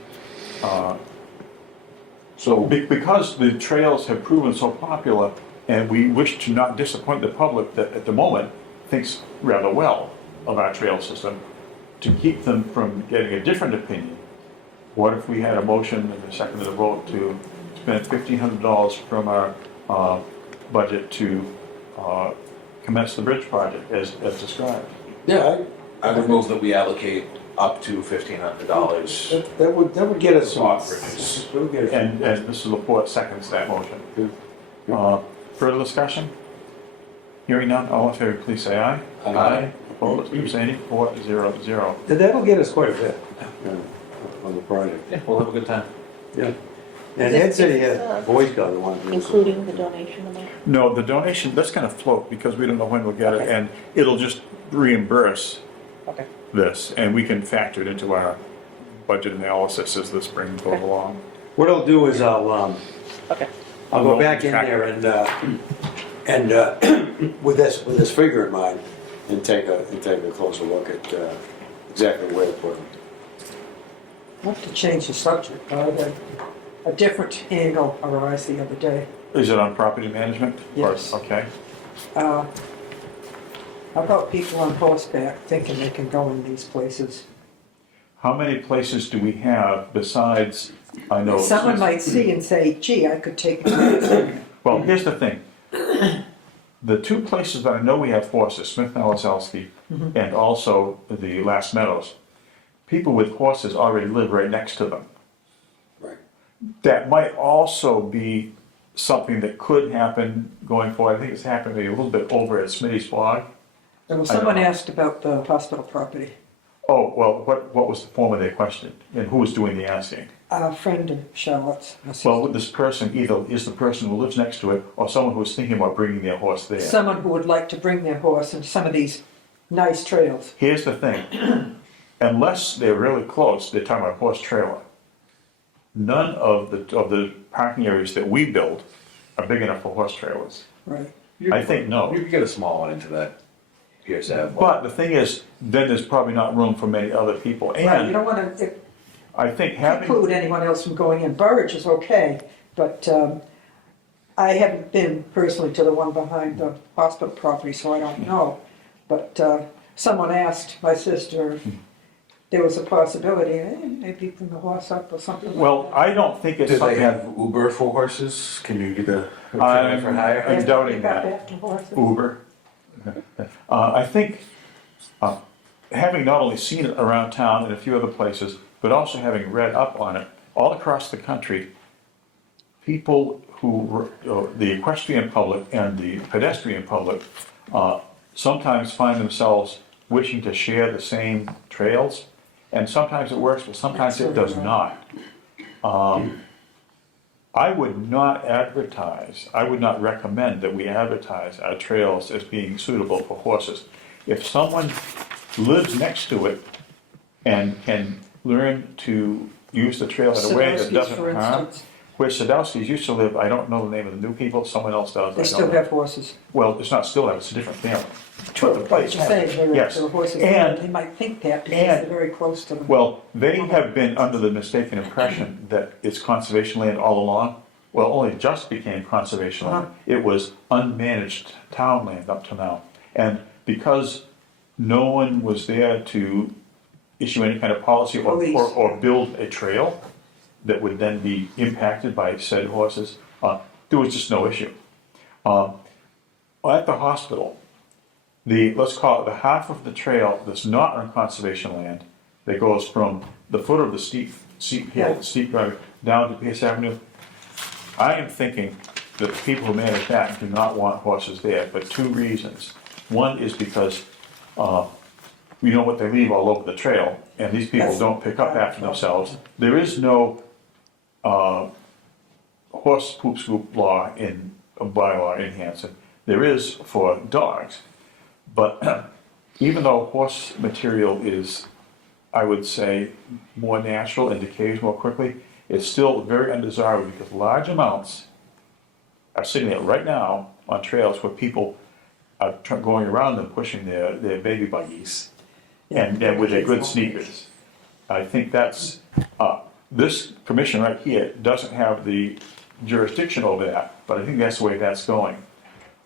because the trails have proven so popular, and we wish to not disappoint the public that at the moment thinks rather well of our trail system, to keep them from getting a different opinion, what if we had a motion and a second and a vote to spend $1,500 from our budget to commence the bridge project as described? Yeah, I would move that we allocate up to $1,500. that would get us some. Off bridges. That would get us- And Mr. Laporte seconds that motion. Further discussion? Hearing none, all in favor, please say aye. Aye. Opposed, abstaining, 4-0-0. That'll get us quite a bit on the project. Yeah, we'll have a good time. Yeah. And Ed said he had Boy Scout that wanted to. Including the donation amount? No, the donation, that's gonna float because we don't know when we'll get it, and it'll just reimburse Okay. this, and we can factor it into our budget analysis as the spring goes along. What I'll do is Okay. I'll go back in there and with this figure in mind, and take a closer look at exactly where to put them. Not to change the subject, but I had a different angle arise the other day. Is it on property management? Or- Yes. Okay. How about people on horseback thinking they can go in these places? How many places do we have besides, I know. Someone might see and say, gee, I could take my Well, here's the thing. The 2 places that I know we have horses, Smith and Lasowski, and also the Last Meadows, people with horses already live right next to them. Right. That might also be something that could happen going forward. I think it's happened maybe a little bit over at Smitty's Bog. Well, someone asked about the hospital property. Oh, well, what was the form of their question, and who was doing the asking? A friend of Charlotte's. my sister. Well, this person either is the person who lives next to it, or someone who was thinking about bringing their horse there. Someone who would like to bring their horse into some of these nice trails. Here's the thing, unless they're really close, they're talking about horse trailer. None of the parking areas that we build are big enough for horse trailers. Right. I think no. You could get a small one into that Pierce Ave. But the thing is, then there's probably not room for many other people. Right, you And don't want to I think having, preclude anyone else from going in. Burridge is okay, but I haven't been personally to the one behind the hospital property, so I don't know. But someone asked my sister there was a possibility, maybe bring the horse up or something like Well, that. I don't think it's Do they something. have Uber for horses? Can you get a for I'm hire? I'm doubting Pick up that. after horses. Uber. I think, having not only seen it around town in a few other places, but also having read up on it all across the country, people who, the equestrian public and the pedestrian public, sometimes find themselves wishing to share the same trails. And sometimes it works, but sometimes it does not. I would not advertise, I would not recommend that we advertise our trails as being suitable for horses. If someone lives next to it and can learn to use the trail in a way that Sadowski's, doesn't for harm. instance. Where Sadowski's used to live, I don't know the name of the new people, someone else does. They I don't still know. have horses. Well, it's not still, it's a different family. True, the but place you're has saying it. there Yes. are horses, And- they might think that because and- they're very close to them. Well, they have been under the mistaken impression that it's conservation land all along. Well, only just became conservation land. It was unmanaged town land up to now. And because no one was there to issue any kind of policy Police. or build a trail that would then be impacted by said horses, there was just no issue. At the hospital, let's call it the half of the trail that's not on conservation land, that goes from the foot of the steep hill, Yeah. steep drive, down to Pierce Avenue. I am thinking that the people who manage that do not want horses there for two reasons. One is because, we know what they leave all over the trail, and these people That's- don't pick up after themselves. There is no, horse poop scoop law in, bylaw in Hanson. There is for dogs. But even though horse material is, I would say, more natural and decays more quickly, it's still very undesirable because large amounts are sitting there right now on trails where people are going around them pushing their baby buggies and with their good sneakers. I think that's, this commission right here doesn't have the jurisdiction over that, but I think that's the way that's going.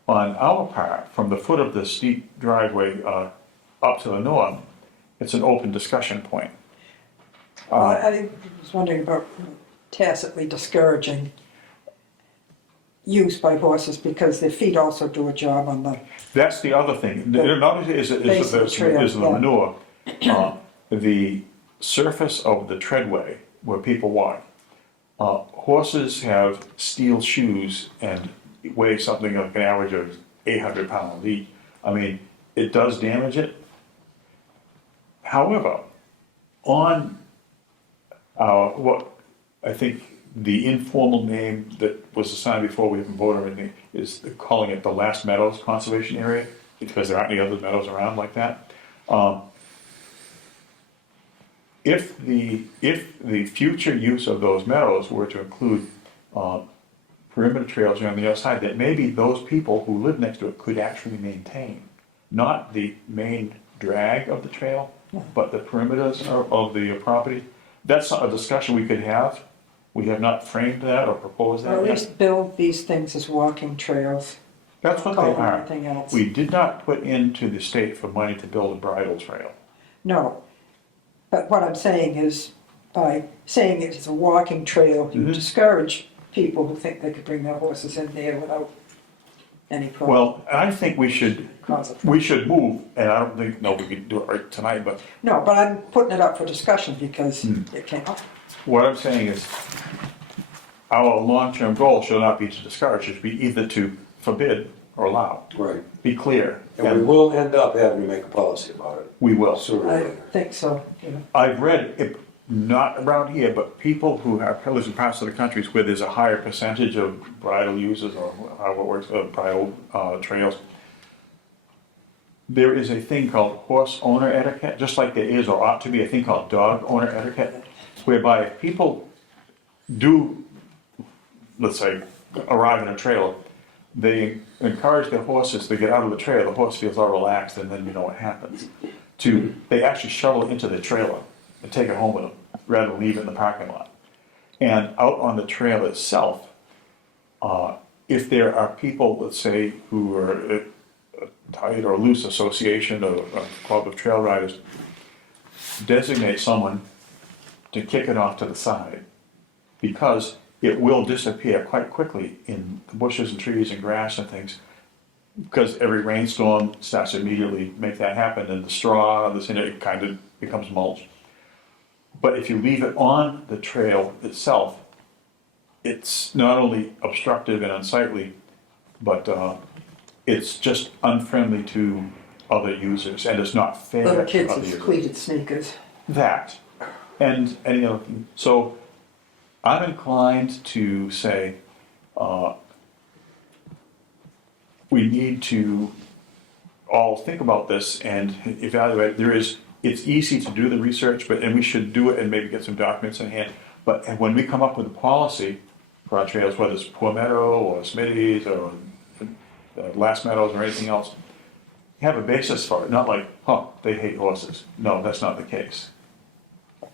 On our part, from the foot of the steep driveway up to the north, it's an open discussion point. Well, I was wondering about tacitly discouraging use by horses because their feet also do a job on the, That's the other thing. Not only is Base of the trail, the yeah. manure, the surface of the treadway where people walk. Horses have steel shoes and weigh something like an average of 800 pounds each. I mean, it does damage it. However, on what I think the informal name that was assigned before we even voted or anything is calling it the Last Meadows Conservation Area, because there aren't any other meadows around like that. If the future use of those meadows were to include perimeter trails on the other side, that maybe those people who live next to it could actually maintain, not the main drag of the trail, but the perimeters of the property. That's a discussion we could have. We have not framed that or proposed or that at yet. least build these things as walking trails. That's what they Call them are. anything else. We did not put into the state for money to build a bridle trail. No, but what I'm saying is, by saying it is a walking trail, you Mhm. discourage people who think they could bring their horses in there without any problem. Well, I think we should move, and I don't think, no, we can do it right tonight, but No, but I'm putting it up for discussion because Hmm. it came up. what I'm saying is, our long-term goal should not be to discourage, it should be either to forbid or allow. Right. Be clear, And we and will end up having to make a policy about it we will. sooner or I later. think so, yeah. I've read, not around here, but people who have lives in parts of the countries where there's a higher percentage of bridle users or however it works, bridle trails. There is a thing called horse owner etiquette, just like there is or ought to be a thing called dog owner etiquette, whereby if people do, let's say, arrive in a trailer, they encourage their horses to get out of the trailer. The horse feels all relaxed, and then you know what happens. They actually shuttle it into the trailer and take it home with them, rather than leave it in the parking lot. And out on the trail itself, if there are people, let's say, who are a tight or loose association or a club of trail riders, designate someone to kick it off to the side, because it will disappear quite quickly in the bushes and trees and grass and things, because every rainstorm starts to immediately make that happen, and the straw, it kind of becomes mulch. But if you leave it on the trail itself, it's not only obstructive and unsightly, but it's just unfriendly to other users, and it's not fair Little to kids other with users. cleated sneakers. That, and any other thing. So I'm inclined to say, we need to all think about this and evaluate. It's easy to do the research, and we should do it and maybe get some documents in hand. But when we come up with a policy for our trails, whether it's Poor Meadow or Smitty's or Last Meadows or anything else, have a basis for it. Not like, they hate horses. No, that's not the case.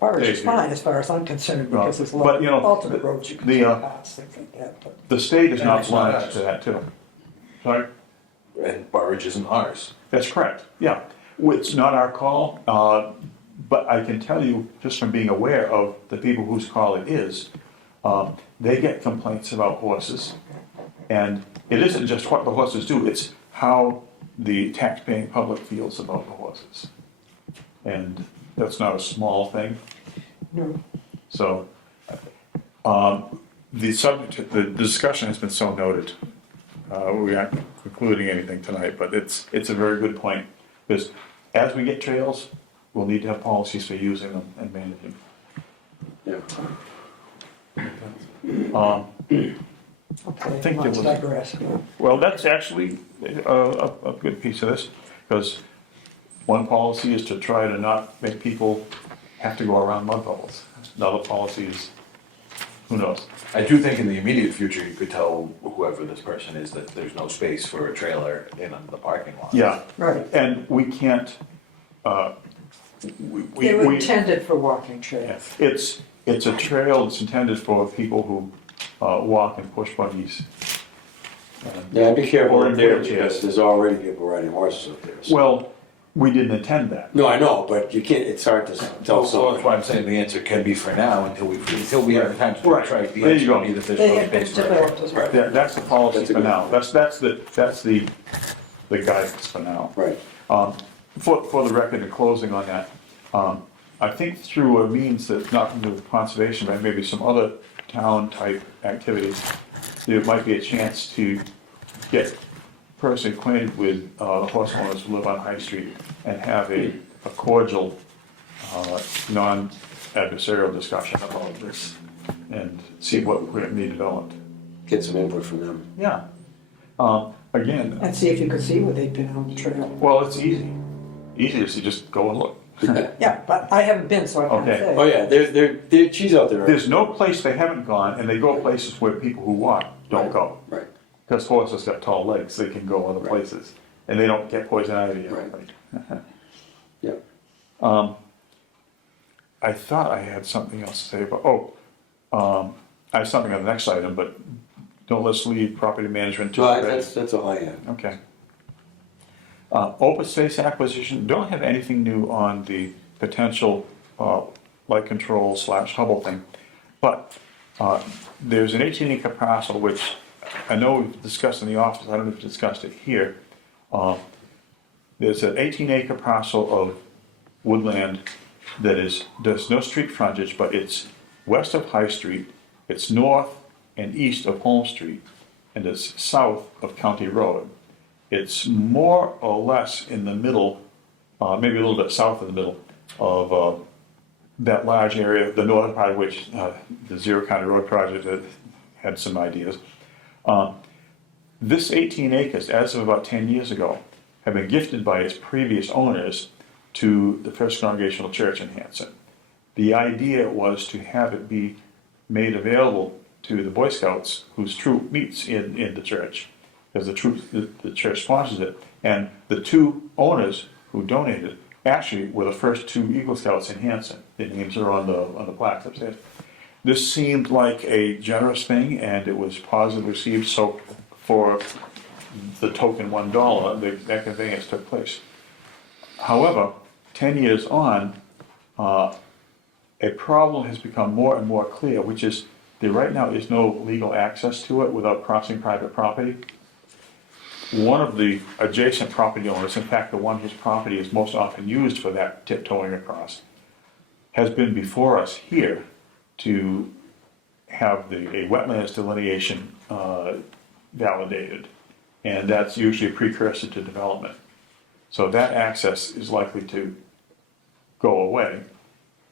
Ours is fine as far as I'm concerned, because there's a lot But, you know, of alternate roads you can the, take past, things like that. But The state is And not it's not blind ours. to that too. Sorry? And Burridge isn't ours. That's correct, yeah. It's not our call, but I can tell you, just from being aware of the people whose call it is, they get complaints about horses. And it isn't just what the horses do, it's how the taxpaying public feels about the horses. And that's not a small thing. no, So, the subject, the discussion has been so noted. We aren't concluding anything tonight, but it's a very good point. Because as we get trails, we'll need to have policies for using them and managing. Yeah. okay, think let's there was- digress. Well, that's actually a good piece of this, because one policy is to try to not make people have to go around mud holes. Another policy is, who knows? I do think in the immediate future, you could tell whoever this person is that there's no space for a trailer in the parking lot. Yeah, Right. and we can't, They were we, intended for walking trails. it's a trail that's intended for people who walk and push buggies. Yeah, I'd be careful Or in up there, wheelchairs. because there's already people riding horses up there. so- Well, we didn't intend that. No, I know, but you can't, it's hard to tell So that's someone. why I'm saying the answer can be for now, until we have time to Right. try. The There you answer go. would be that there's They no had been space for it. developed as well. That's the policy That's a for good now. point. That's the guidance for now. Right. For the record, in closing on that, I think through a means that's not to do with conservation, but maybe some other town-type activities, there might be a chance to get personally acquainted with horse owners who live on High Street and have a cordial, non-adversarial discussion about this and see what we need developed. Get some input from them. Yeah. Again, And see if you could see where they've been on the trail. well, it's easy. Easiest to just go and look. Yeah, but I haven't been, so I can't Okay. say. Oh, yeah, she's out there. There's no place they haven't gone, and they go places where people who walk don't go. Right. Because horses got tall legs, they can go other Right. places, and they don't get poison ivy. Right. Yeah. I thought I had something else to say about, I have something on the next item, but don't let's leave property management to. No, that's all I have. Okay. Open space acquisition, don't have anything new on the potential light control / Hubble thing. But there's an 18-acre parcel, which I know we've discussed in the office, I don't know if we've discussed it here. There's an 18-acre parcel of woodland that there's no street frontage, but it's west of High Street, it's north and east of Home Street, and it's south of County Road. It's more or less in the middle, maybe a little bit south of the middle of that large area, the northern part of which the Zero County Road project had some ideas. This 18 acres, as of about 10 years ago, have been gifted by its previous owners to the First Congregational Church in Hanson. The idea was to have it be made available to the Boy Scouts whose troop meets in the church, because the church sponsors it. And the two owners who donated actually were the first two Eagle Scouts in Hanson. Their names are on the plaques upstairs. This seemed like a generous thing, and it was positively received. So for the token $1, that conveyance took place. However, 10 years on, a problem has become more and more clear, which is there right now is no legal access to it without crossing private property. One of the adjacent property owners, in fact, the one whose property is most often used for that tiptoeing across, has been before us here to have a wetlands delineation validated, and that's usually a precursor to development. So that access is likely to go away,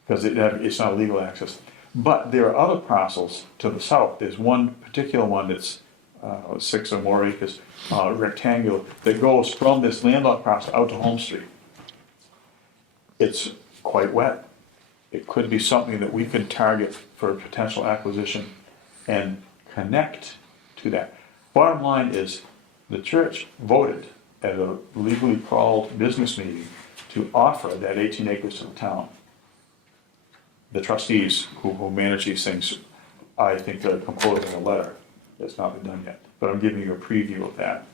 because it's not legal access. But there are other parcels to the south. There's one particular one that's 6 or more acres, rectangular, that goes from this landlocked parcel out to Home Street. It's quite wet. It could be something that we could target for potential acquisition and connect to that. Bottom line is, the church voted at a legally called business meeting to offer that 18 acres to the town. The trustees who manage these things, I think they're composing a letter. It's not been done yet, but I'm giving you a preview of that.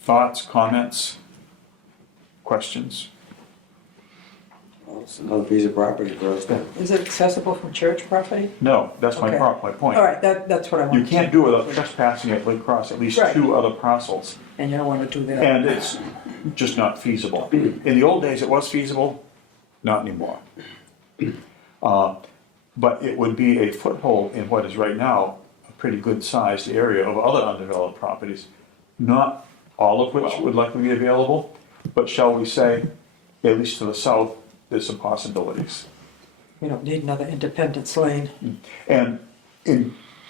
Thoughts, comments, questions? Well, it's another piece of property for us then. Is it accessible from church property? No, that's my Okay. my point. All right, that's what I want. You can't do it without trespassing it across at least Right. 2 other parcels. And you don't want to do that. And it's just not feasible. In the old days, it was feasible, not anymore. But it would be a foothold in what is right now a pretty good sized area of other undeveloped properties, not all of which would likely be available, but shall we say, at least to the south, there's some possibilities. We don't need another Independence Lane. And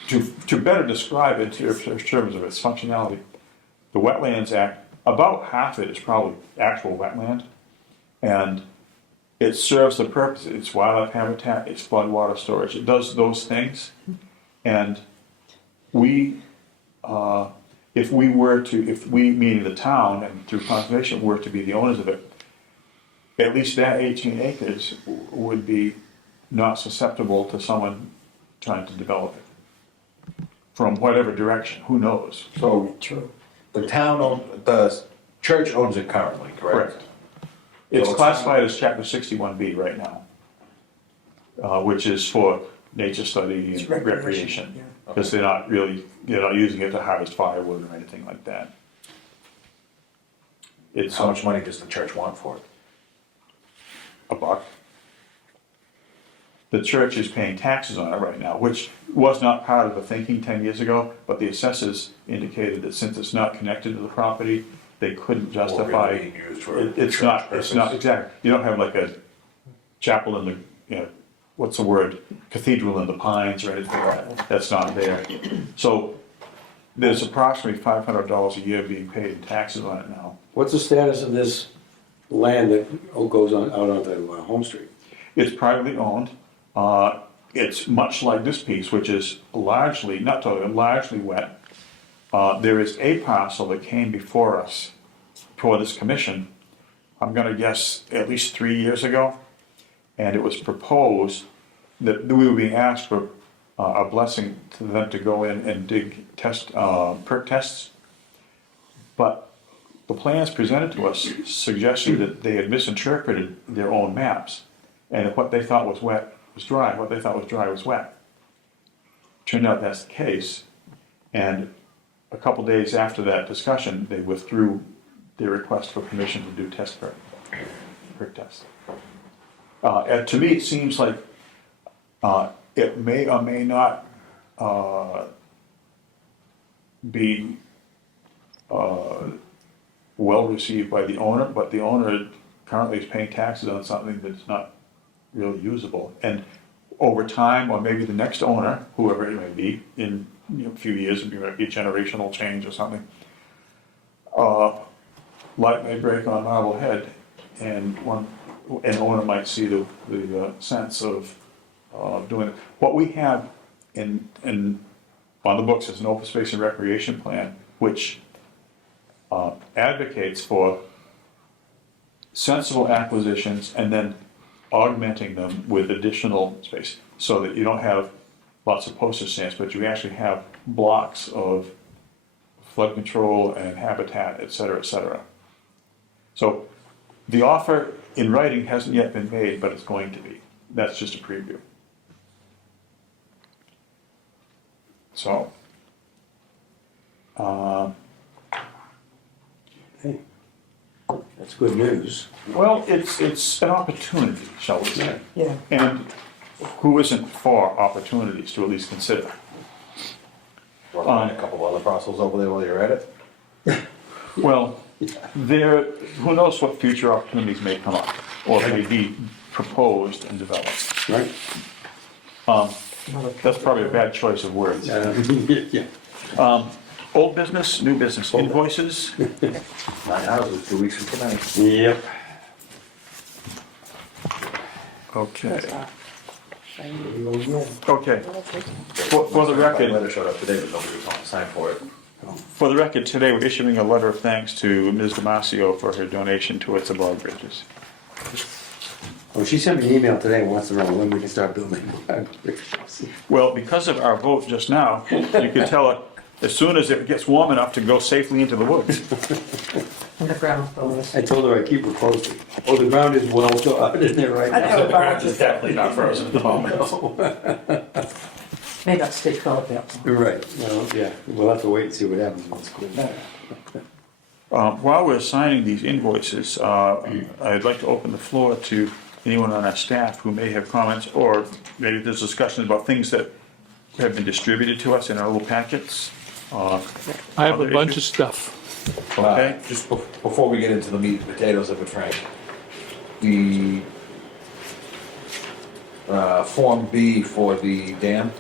to better describe it in terms of its functionality, the Wetlands Act, about half it is probably actual wetland, and it serves the purpose. It's wildlife habitat, it's floodwater storage, it does those things. And we, if we, meaning the town and through conservation, were to be the owners of it, at least that 18 acres would be not susceptible to someone trying to develop it. From whatever direction, who knows? So True. the church owns it currently, correct? It's So classified as chapter 61B right now, which is for nature study It's and recreation, recreation. yeah. Because they're not using it to harvest firewood or anything like that. It's How much money does the church want for it? $1. The church is paying taxes on it right now, which was not part of the thinking 10 years ago, but the assessors indicated that since it's not connected to the property, they couldn't justify. Or really being used for It's church not, purpose? exactly. You don't have like a chapel in the, what's the word, cathedral in the pines or anything like that. That's not there. So there's approximately $500 a year being paid in taxes on it now. What's the status of this land that goes on, out onto Home Street? It's privately owned. It's much like this piece, which is largely, not totally, largely wet. There is a parcel that came before us, for this commission, I'm gonna guess at least 3 years ago. And it was proposed that we were being asked for a blessing to them to go in and dig perk tests. But the plans presented to us suggested that they had misinterpreted their own maps. And that what they thought was wet was dry, what they thought was dry was wet. Turned out that's the case, and a couple days after that discussion, they withdrew their request for permission to do perk tests. And to me, it seems like it may or may not be well received by the owner, but the owner currently is paying taxes on something that's not really usable. And over time, or maybe the next owner, whoever it may be, in a few years, it might be a generational change or something, light may break on marble head, and an owner might see the sense of doing it. What we have on the books is an open space and recreation plan, which advocates for sensible acquisitions and then augmenting them with additional space, so that you don't have lots of postage stamps, but you actually have blocks of flood control and habitat, et cetera, et cetera. So the offer in writing hasn't yet been made, but it's going to be. That's just a preview. So, Hey, that's good news. well, it's an opportunity, shall we say. Yeah, And who isn't for opportunities to at least consider? Or find a couple other parcels over there while you're at it. Well, who knows what future opportunities may come up, or may be proposed and developed. Right? That's probably a bad choice of words. Yeah. Old business, new business, invoices, 9 houses, 2 weeks from tonight. Yep. okay. Okay, for the My record, letter showed up today, but nobody was on to sign for it. for the record, today we're issuing a letter of thanks to Ms. Damasio for her donation towards the log bridges. Oh, she sent me an email today and wants to know when we can start building. Well, because of our vote just now, you can tell her as soon as it gets warm enough to go safely into the woods. and the ground floors. I told her I'd keep her posted. Oh, the ground is well thawed in there right I now. know. The ground is definitely not frozen at the moment. May not stay cold that long. Right, well, yeah, we'll have to wait and see what happens when it's cool. While we're signing these invoices, I'd like to open the floor to anyone on our staff who may have comments, or maybe there's discussion about things that have been distributed to us in our little packets. I have a Other bunch of issues? stuff. Okay. Just before we get into the meat and potatoes of it, Frank, the Form B for the dam,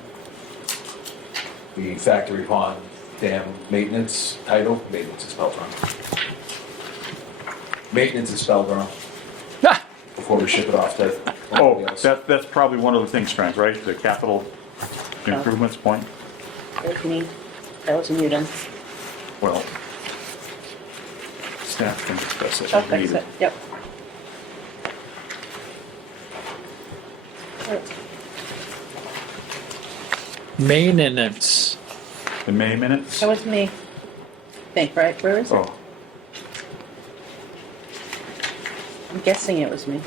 the factory pond dam maintenance title, maintenance is spelled wrong. Maintenance is spelled wrong Ah! before we ship it off to. Oh, that's probably one of the things, Frank, right? The capital improvements point? That was me. That was you then. Well, staff can discuss it I'll as fix needed. it, yep. Maintenance. The May minutes? That was me. I think, right? Where is it? Oh, I'm guessing it was me.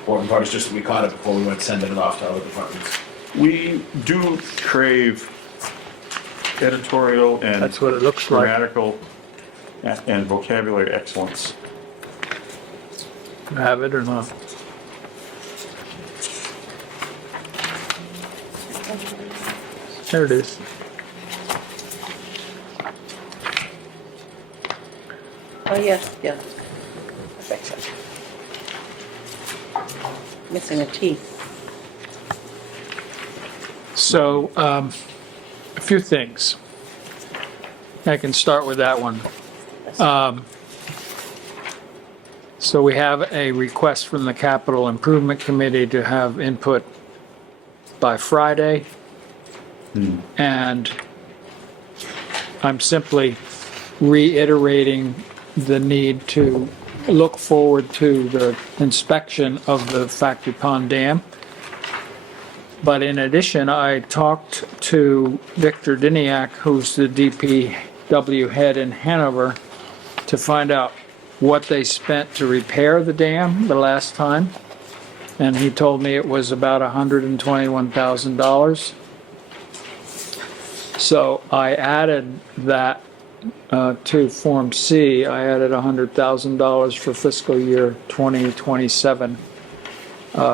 Important part is just that we caught it before we went sending it off to other departments. we do crave editorial and That's what it looks like. grammatical and vocabulary excellence. Have it or not? There it is. Oh, yes, yeah. I fix it. Missing a T. So, a few things. I can start with that one. So we have a request from the Capital Improvement Committee to have input by Friday. And I'm simply reiterating the need to look forward to the inspection of the Factory Pond Dam. But in addition, I talked to Victor Diniak, who's the DPW head in Hanover, to find out what they spent to repair the dam the last time. And he told me it was about $121,000. So I added that to Form C. I added $100,000 for fiscal year 2027,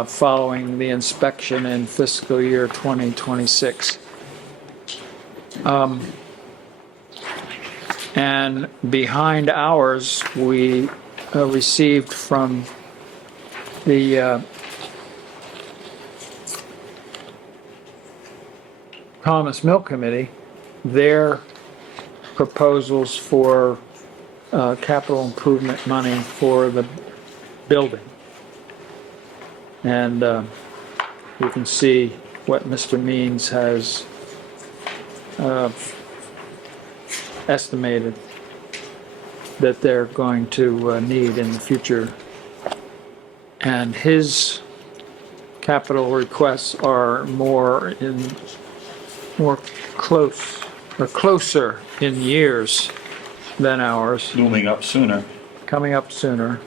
following the inspection in fiscal year 2026. And behind ours, we received from the Thomas Mill Committee their proposals for capital improvement money for the building. And you can see what Mr. Means has estimated that they're going to need in the future. And his capital requests are more close or closer in years than ours, Looming up sooner. coming up sooner.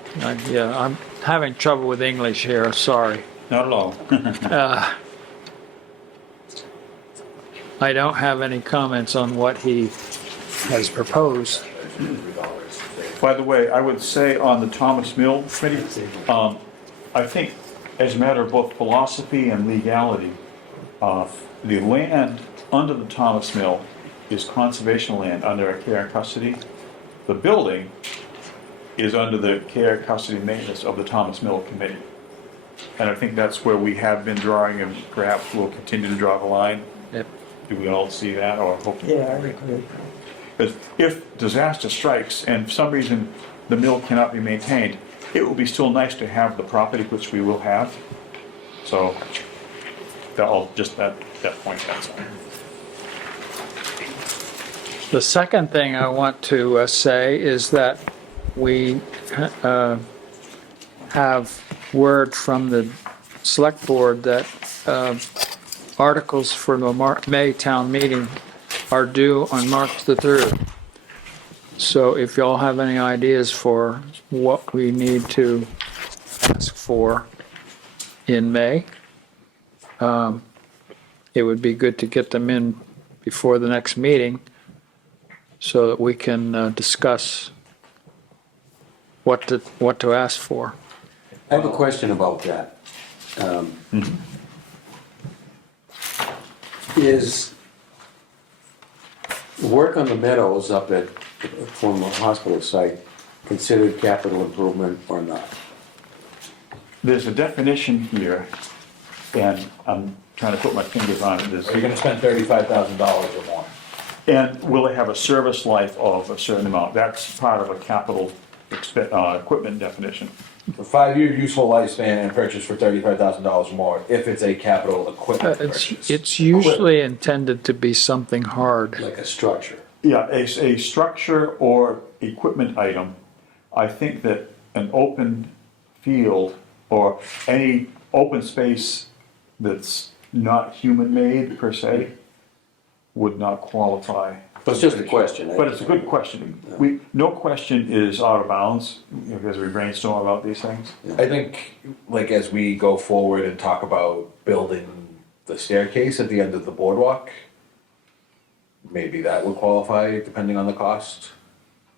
Yeah, I'm having trouble with English here, sorry. Not at all. I don't have any comments on what he has proposed. By the way, I would say on the Thomas Mill Committee, I think as a matter of both philosophy and legality, the land under the Thomas Mill is conservation land under our care and custody. The building is under the care, custody, and maintenance of the Thomas Mill Committee. And I think that's where we have been drawing, and perhaps we'll continue to draw the line. Yep. Do we all see that, or hope? Yeah, I agree. Because if disaster strikes and for some reason the mill cannot be maintained, it will be still nice to have the property, which we will have. So, that point, that's all. The second thing I want to say is that we have word from the select board that articles for the May town meeting are due on March the 3rd. So if y'all have any ideas for what we need to ask for in May, it would be good to get them in before the next meeting so that we can discuss what to ask for. I have a question about that. Is work on the meadows up at the former hospital site considered capital improvement or not? There's a definition here, and I'm trying to put my fingers on it. Are you gonna spend $35,000 or more? And will it have a service life of a certain amount? That's part of a capital equipment definition. A 5-year useful lifespan and purchase for $35,000 more if it's a capital equipment purchase. It's usually intended to be something hard. Like a structure? Yeah, a structure or equipment item. I think that an open field or any open space that's not human-made per se would not qualify. It's just a question. But it's a good question. No question is out of bounds, as we brainstorm about these things. I think, like, as we go forward and talk about building the staircase at the end of the boardwalk, maybe that would qualify depending on the cost.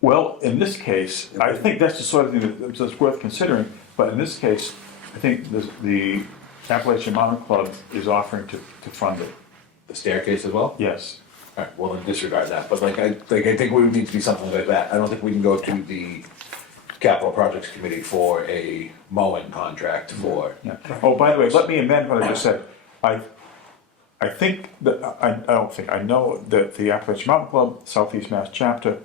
Well, in this case, I think that's the sort of thing that's worth considering, but in this case, I think the Appalachian Mountain Club is offering to fund it. The staircase as well? Yes. All right, well, then disregard that, but I think we would need to be something like that. I don't think we can go to the capital projects committee for a mowing contract for. Yeah. Oh, by the way, let me amend what I just said. I think that, I know that the Appalachian Mountain Club, Southeast Mass chapter,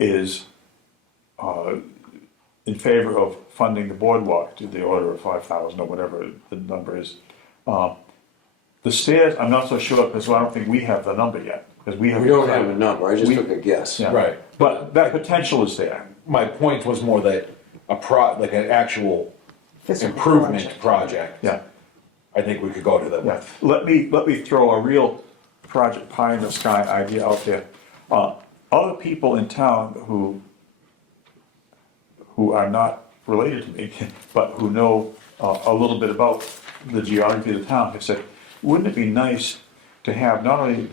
is in favor of funding the boardwalk to the order of 5,000 or whatever the number is. The stairs, I'm not so sure, because I don't think we have the number yet, because we have. We don't have a number, I just We- took a guess. Yeah. Right. But that potential is there. My point was more that like an actual Physical improvement project. Yeah. I think we could go to them Yeah, with. let me throw a real project pie in the sky idea out there. Other people in town who are not related to me, but who know a little bit about the geography of the town have said, wouldn't it be nice to have not only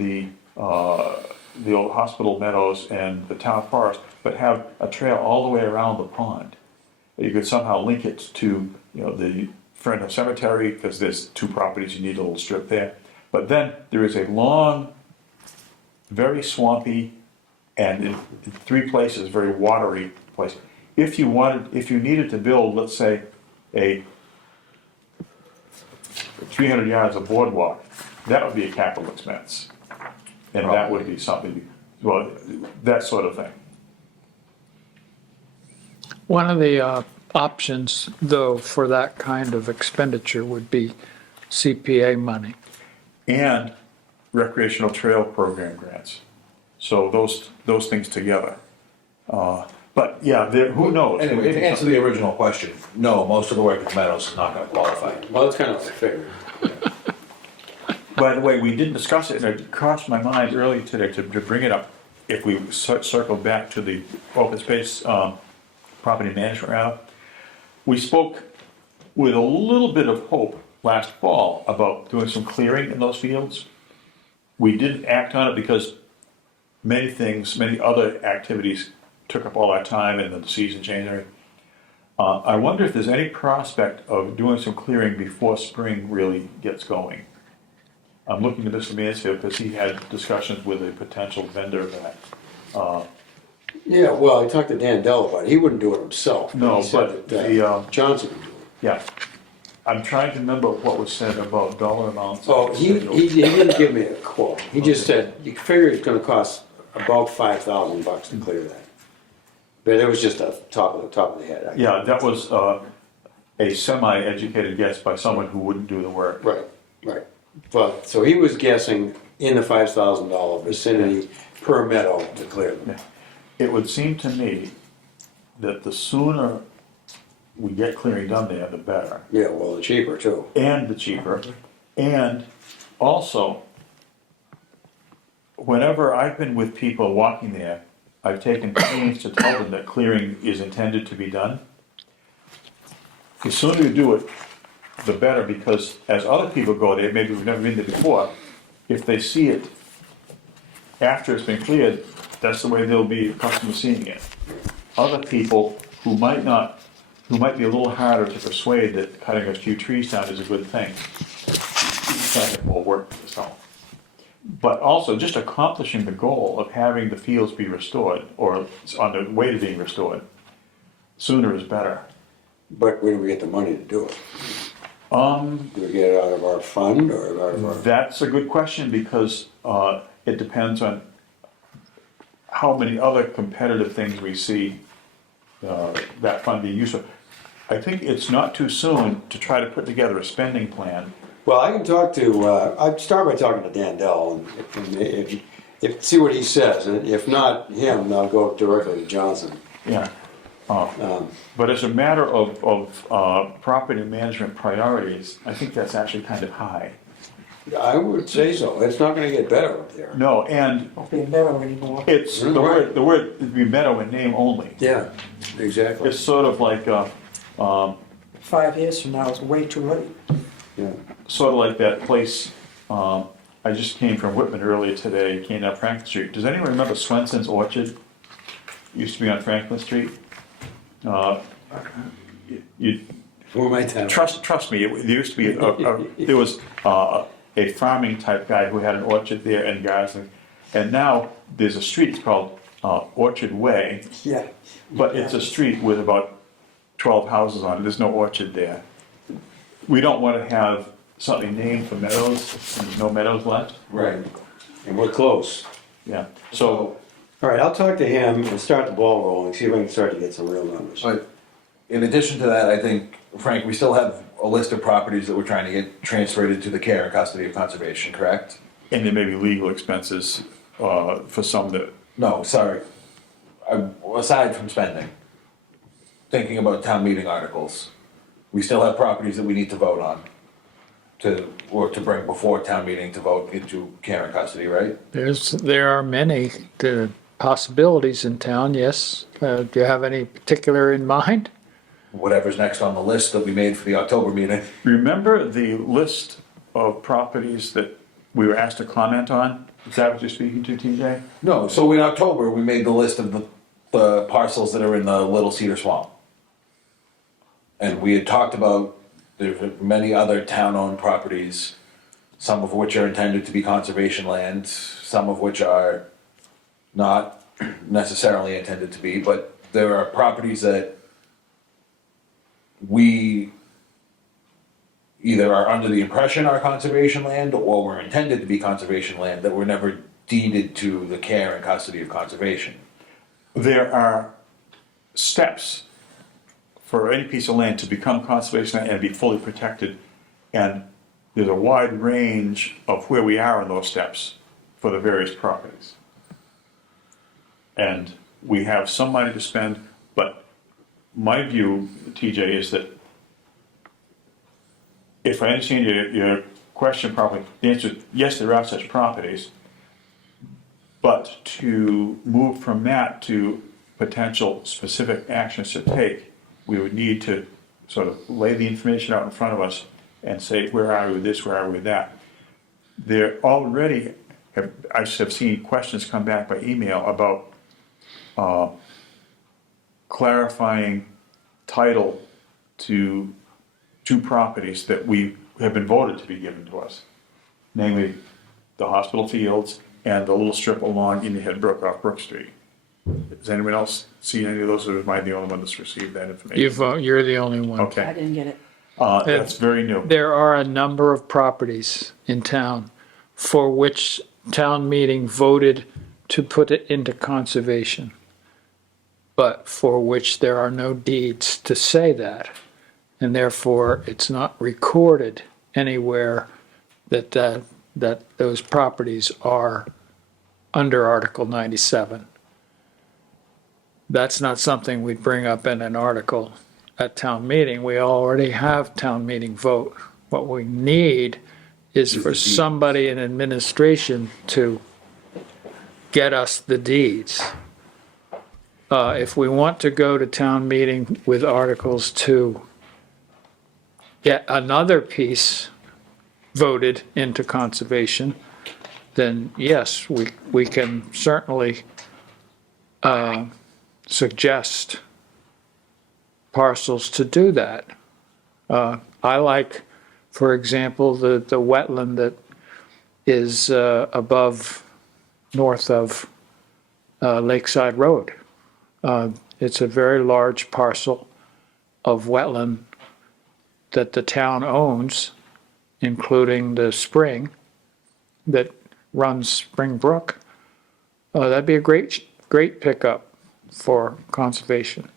the old hospital meadows and the town forest, but have a trail all the way around the pond? You could somehow link it to, the Friend Cemetery, because there's two properties, you need a little strip there. But then there is a long, very swampy, and in 3 places, very watery place. If you needed to build, let's say, a 300 yards of boardwalk, that would be a capital expense. And that would be something, well, that sort of thing. One of the options, though, for that kind of expenditure would be CPA money. And recreational trail program grants. So those things together. But yeah, who knows? Anyway, to answer the original question, no, most of the work at the Meadows is not gonna qualify. Well, that's kind of what I figured. By the way, we didn't discuss it, and it crossed my mind earlier today to bring it up. If we circle back to the open space, property management route, we spoke with a little bit of hope last fall about doing some clearing in those fields. We didn't act on it because many other activities took up all our time and then the season changed. I wonder if there's any prospect of doing some clearing before spring really gets going. I'm looking at Mr. Mansfield because he had discussions with a potential vendor that, Yeah, well, I talked to Dan Dell about it. He wouldn't do it himself. No, he said but that, the, Johnson would do it. yeah. I'm trying to remember what was said about dollar amounts. Oh, he didn't give me a quote. He just said, you can figure it's gonna cost about $5,000 to clear that. But it was just off the top of the head. Yeah, that was a semi-educated guess by someone who wouldn't do the work. Right, right. But, so he was guessing in the $5,000 vicinity per meadow to clear them. It would seem to me that the sooner we get clearing done there, the better. Yeah, well, the cheaper too. And the cheaper. And also, whenever I've been with people walking there, I've taken pains to tell them that clearing is intended to be done. The sooner you do it, the better, because as other people go there, maybe we've never been there before, if they see it after it's been cleared, that's the way they'll be accustomed to seeing it. Other people who might be a little harder to persuade that cutting a few trees down is a good thing. That will work for this all. But also just accomplishing the goal of having the fields be restored, or on the way to being restored, sooner is better. But where do we get the money to do it? Do we get it out of our fund or out of our? That's a good question, because it depends on how many other competitive things we see that fund being used for. I think it's not too soon to try to put together a spending plan. Well, I can talk to, I'd start by talking to Dan Dell and if see what he says. And if not him, I'll go directly to Johnson. Yeah. But as a matter of property management priorities, I think that's actually kind of high. I would say so. It's not gonna get better up there. No, and Won't be a meadow anymore. it's, the word would be meadow in name only. Yeah, exactly. It's sort of like, 5 years from now is way too late. Yeah. sort of like that place, I just came from Whitman earlier today, came down Franklin Street. Does anyone remember Swenson's Orchard? Used to be on Franklin Street. You, Who am I telling? trust me, there used to be, there was a farming type guy who had an orchard there and gardens. And now there's a street, it's called Orchard Way, Yeah. but it's a street with about 12 houses on it, there's no orchard there. We don't want to have something named for meadows, and there's no meadows left. Right. And we're close. Yeah, so, All right, I'll talk to him and start the ball rolling, see if I can start to get some real numbers. But in addition to that, I think, Frank, we still have a list of properties that we're trying to get transferred into the care and custody of conservation, correct? and there may be legal expenses for some that, No, sorry. Aside from spending, thinking about town meeting articles, we still have properties that we need to vote on or to bring before town meeting to vote into care and custody, right? There are many possibilities in town, yes. Do you have any particular in mind? Whatever's next on the list that we made for the October meeting. remember the list of properties that we were asked to comment on? Is that what you're speaking to, TJ? No, so in October, we made the list of the parcels that are in the Little Cedar Swamp. And we had talked about, there's many other town-owned properties, some of which are intended to be conservation land, some of which are not necessarily intended to be, but there are properties that we either are under the impression are conservation land or were intended to be conservation land that were never deeded to the care and custody of conservation. There are steps for any piece of land to become conservation land and be fully protected. And there's a wide range of where we are in those steps for the various properties. And we have some money to spend, but my view, TJ, is that if I understand your question probably, the answer is yes, there are such properties. But to move from that to potential specific actions to take, we would need to sort of lay the information out in front of us and say, where are we with this, where are we with that? There already I have seen questions come back by email about clarifying title to two properties that we have been voted to be given to us, namely the hospital fields and the little strip along Indian Brook off Brook Street. Has anyone else seen any of those, or am I the only one that's received that information? You're the only one. I Okay, didn't get it. that's very new. There are a number of properties in town for which town meeting voted to put it into conservation, but for which there are no deeds to say that. And therefore, it's not recorded anywhere that, that those properties are under Article 97. That's not something we'd bring up in an article at town meeting. We already have town meeting vote. What we need is for somebody in administration to get us the deeds. If we want to go to town meeting with articles to get another piece voted into conservation, then yes, we can certainly suggest parcels to do that. I like, for example, the wetland that is north of Lakeside Road. It's a very large parcel of wetland that the town owns, including the spring that runs Spring Brook. That'd be a great pickup for conservation.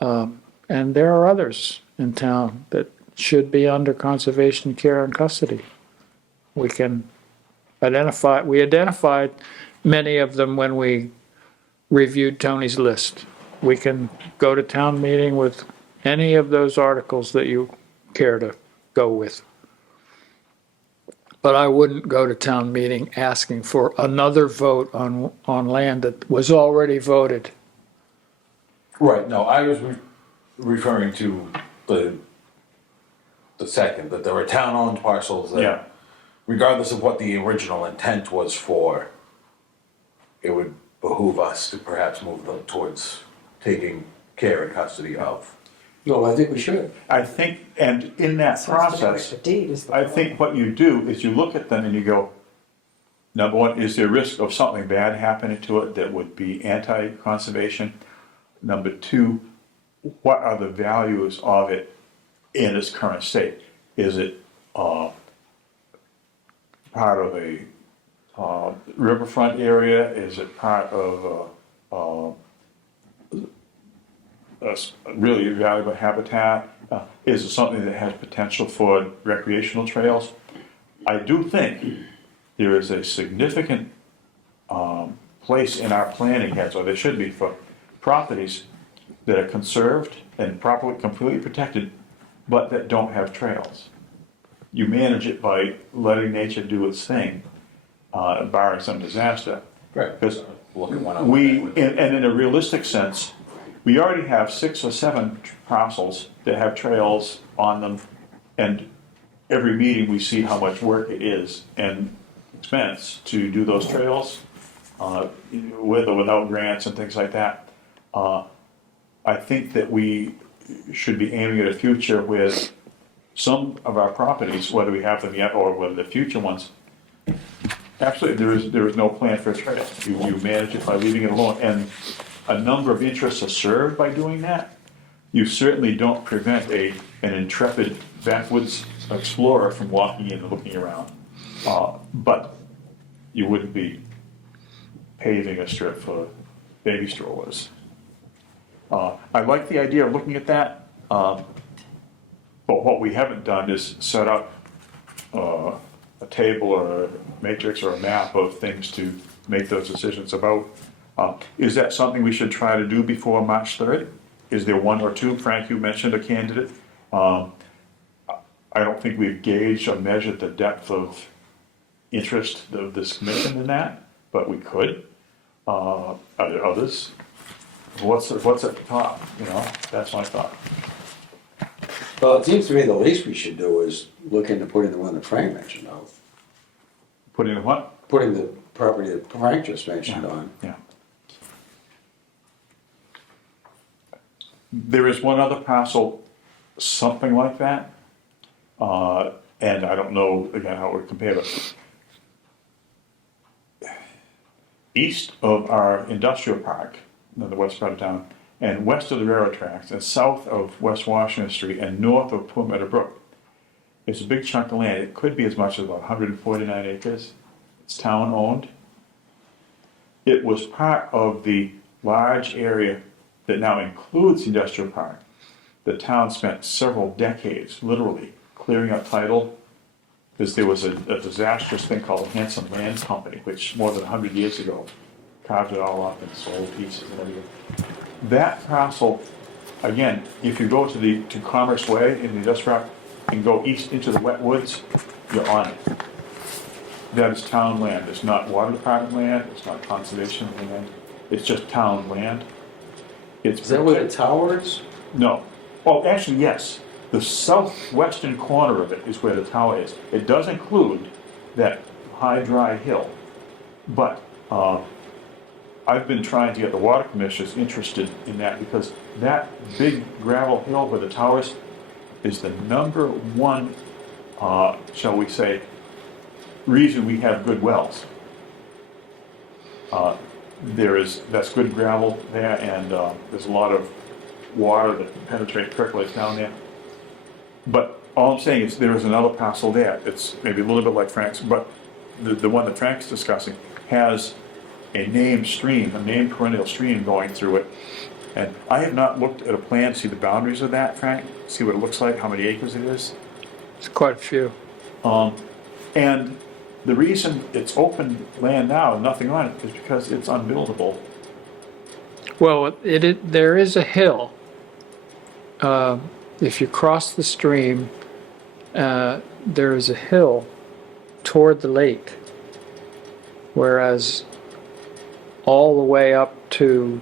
And there are others in town that should be under conservation care and custody. We identified many of them when we reviewed Tony's list. We can go to town meeting with any of those articles that you care to go with. But I wouldn't go to town meeting asking for another vote on land that was already voted. Right, no, I was referring to the second, that there were town-owned parcels Yeah. that, regardless of what the original intent was for, it would behoove us to perhaps move them towards taking care and custody of. No, I think we should. I think, and in that Sounds to me like process, the deed is the I point. think what you do is you look at them and you go, number one, is there a risk of something bad happening to it that would be anti-conservation? Number two, what are the values of it in its current state? Is it part of a riverfront area? Is it part of a really valuable habitat? Is it something that has potential for recreational trails? I do think there is a significant place in our planning heads, or there should be, for properties that are conserved and properly, completely protected, but that don't have trails. You manage it by letting nature do its thing, barring some disaster. Right. Because Look at one of and in a realistic sense, we already have 6 or 7 parcels that have trails on them, and every meeting we see how much work it is and expense to do those trails, with or without grants and things like that. I think that we should be aiming at a future where some of our properties, whether we have them yet or whether the future ones, absolutely, there is no plan for a trail. You manage it by leaving it alone, and a number of interests are served by doing that. You certainly don't prevent an intrepid backwoods explorer from walking in and looking around, but you wouldn't be paving a strip for baby strollers. I like the idea of looking at that, but what we haven't done is set up a table or a matrix or a map of things to make those decisions about. Is that something we should try to do before March 3rd? Is there one or two? Frank, you mentioned a candidate. I don't think we've gauged or measured the depth of interest of this commission in that, but we could. Are there others? What's at the top, you know, that's my thought. Well, it seems to me the least we should do is look into putting the one that Frank mentioned on. Put in what? Putting the property that Frank just mentioned on. Yeah. There is one other parcel, something like that. And I don't know, again, how it would compare, but east of our industrial park, on the west part of town, and west of the railroad tracks, and south of West Washington Street, and north of Poor Meadow Brook, it's a big chunk of land. It could be as much as about 149 acres. It's town-owned. It was part of the large area that now includes the industrial park. The town spent several decades, literally, clearing up title, because there was a disastrous thing called the Hanson Land Company, which more than 100 years ago carved it all up and sold pieces and everything. That parcel, again, if you go to Commerce Way in the industrial park and go east into the wet woods, you're on it. That is town land. It's not water department land, it's not conservation land, it's just town land. Is that where the tower is? No. Oh, actually, yes. The southwestern corner of it is where the tower is. It does include that high, dry hill. But I've been trying to get the water commissioners interested in that because that big gravel hill where the tower is the number one, shall we say, reason we have good wells. That's good gravel there, and there's a lot of water that penetrates, percolates down there. But all I'm saying is there is another parcel there. It's maybe a little bit like Frank's, but the one that Frank's discussing has a named stream, a named perennial stream going through it. And I have not looked at a plan to see the boundaries of that, Frank, see what it looks like, how many acres it is. It's quite a few. And the reason it's open land now and nothing on it is because it's unbuildable. Well, there is a hill. If you cross the stream, there is a hill toward the lake, whereas all the way up to,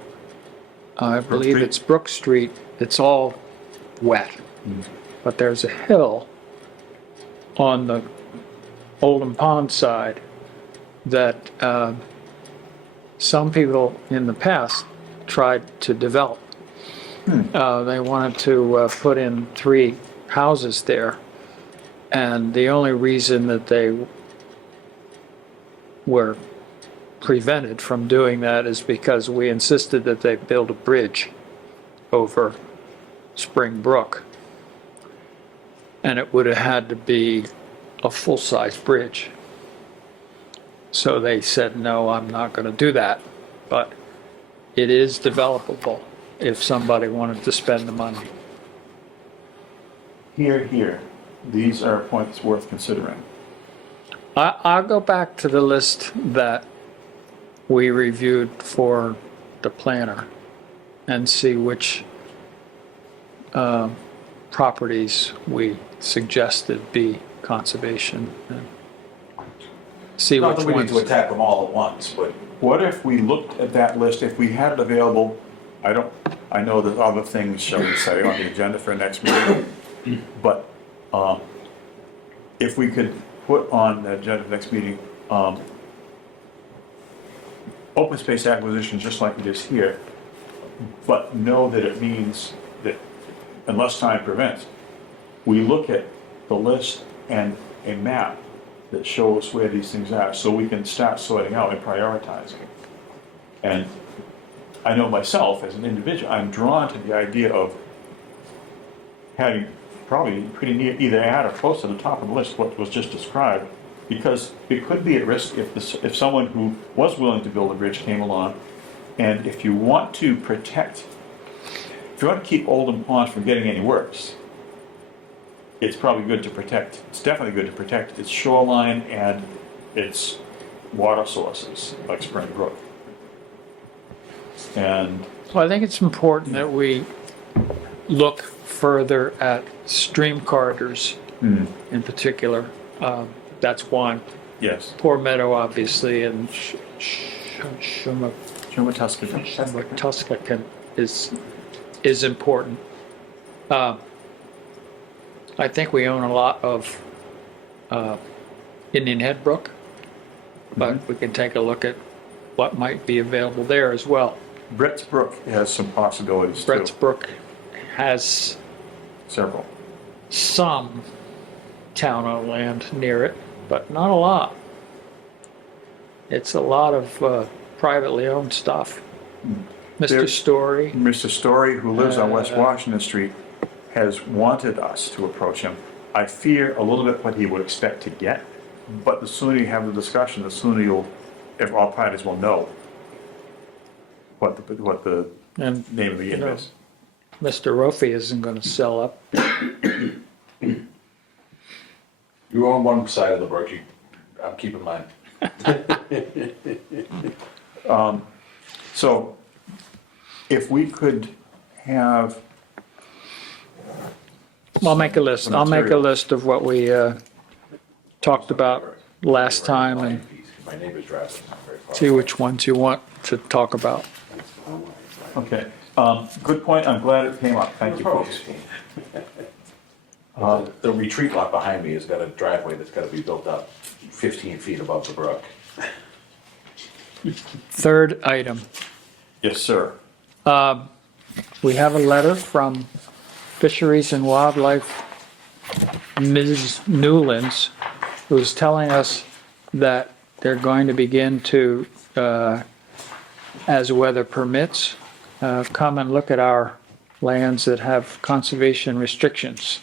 I believe Street? it's Brook Street, it's all wet. But there's a hill on the Oldham Pond side that some people in the past tried to develop. They wanted to put in 3 houses there, and the only reason that they were prevented from doing that is because we insisted that they build a bridge over Spring Brook, and it would have had to be a full-size bridge. So they said, no, I'm not going to do that, but it is developable if somebody wanted to spend the money. Here, these are points worth considering. I'll go back to the list that we reviewed for the planner and see which properties we suggested be conservation. And see Not which that we need ones. to attack them all at once, but What if we looked at that list, if we had it available, I know there's other things, shall we say, on the agenda for next meeting, but if we could put on the agenda for next meeting, open space acquisition, just like it is here, but know that it means that unless time prevents, we look at the list and a map that shows where these things are, so we can start sorting out and prioritizing. And I know myself, as an individual, I'm drawn to the idea of having probably pretty near, either at or close to the top of the list, what was just described, because it could be at risk if someone who was willing to build a bridge came along, and if you want to keep Oldham Pond from getting any worse, it's probably good to protect, it's definitely good to protect its shoreline and its water sources, like Spring Brook. And Well, I think it's important that we look further at stream corridors in particular. That's one. Yes. Poor Meadow, obviously, and Shumatuscan is important. I think we own a lot of Indian Head Brook, but we can take a look at what might be available there as well. Brett's Brook has some possibilities too. Brett's Brook has Several. some town-owned land near it, but not a lot. It's a lot of privately owned stuff. Mr. There- Story, Mr. Story, who lives on West Washington Street, has wanted us to approach him. I fear a little bit what he would expect to get, but the sooner you have the discussion, the sooner if all parties will know what the and name of the game know, is. Mr. Rofi isn't gonna sell up. You own one side of the brook, I'm keeping mine. So if we could have, I'll make a list. I'll make a Material. list of what we talked about last time and My neighbor's driveway is not very far. see which ones you want to talk about. okay, good point, I'm glad it came up, thank you folks. The retreat lot behind me has got a driveway that's gotta be built up 15 feet above the brook. Third item. Yes, sir. We have a letter from Fisheries and Wildlife, Ms. Newlands, who's telling us that they're going to begin to, as weather permits, come and look at our lands that have conservation restrictions,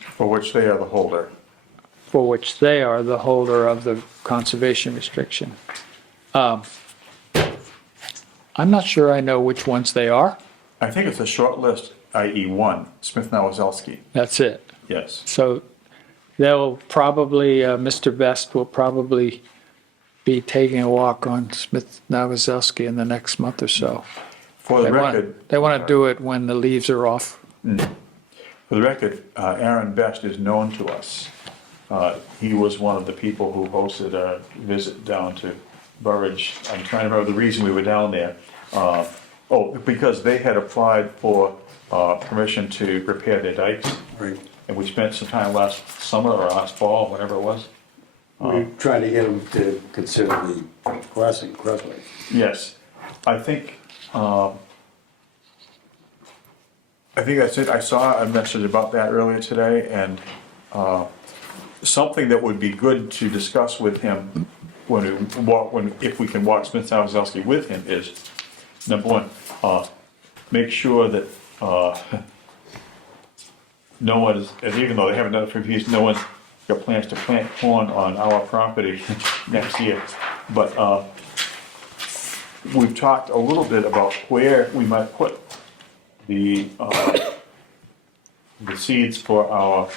For which they are the holder. for which they are the holder of the conservation restriction. I'm not sure I know which ones they are. I think it's a short list, i.e. one, Smith Nowazowski, That's it. yes. So they'll probably, Mr. Best will probably be taking a walk on Smith Nowazowski in the next month or so. For the record, They want to do it when the leaves are off. For the record, Aaron Best is known to us. He was one of the people who hosted a visit down to Burridge. I'm trying to remember the reason we were down there. Because they had applied for permission to repair their dikes. Right. And we spent some time last summer or last fall, whatever it was. We tried to get them to consider the crossway. Yes, I think that's it. I saw a message about that earlier today, and something that would be good to discuss with him if we can walk Smith Nowazowski with him is, number one, make sure that no one is, and even though they haven't done it for years, no one's got plans to plant corn on our property next year. But we've talked a little bit about where we might put the seeds for our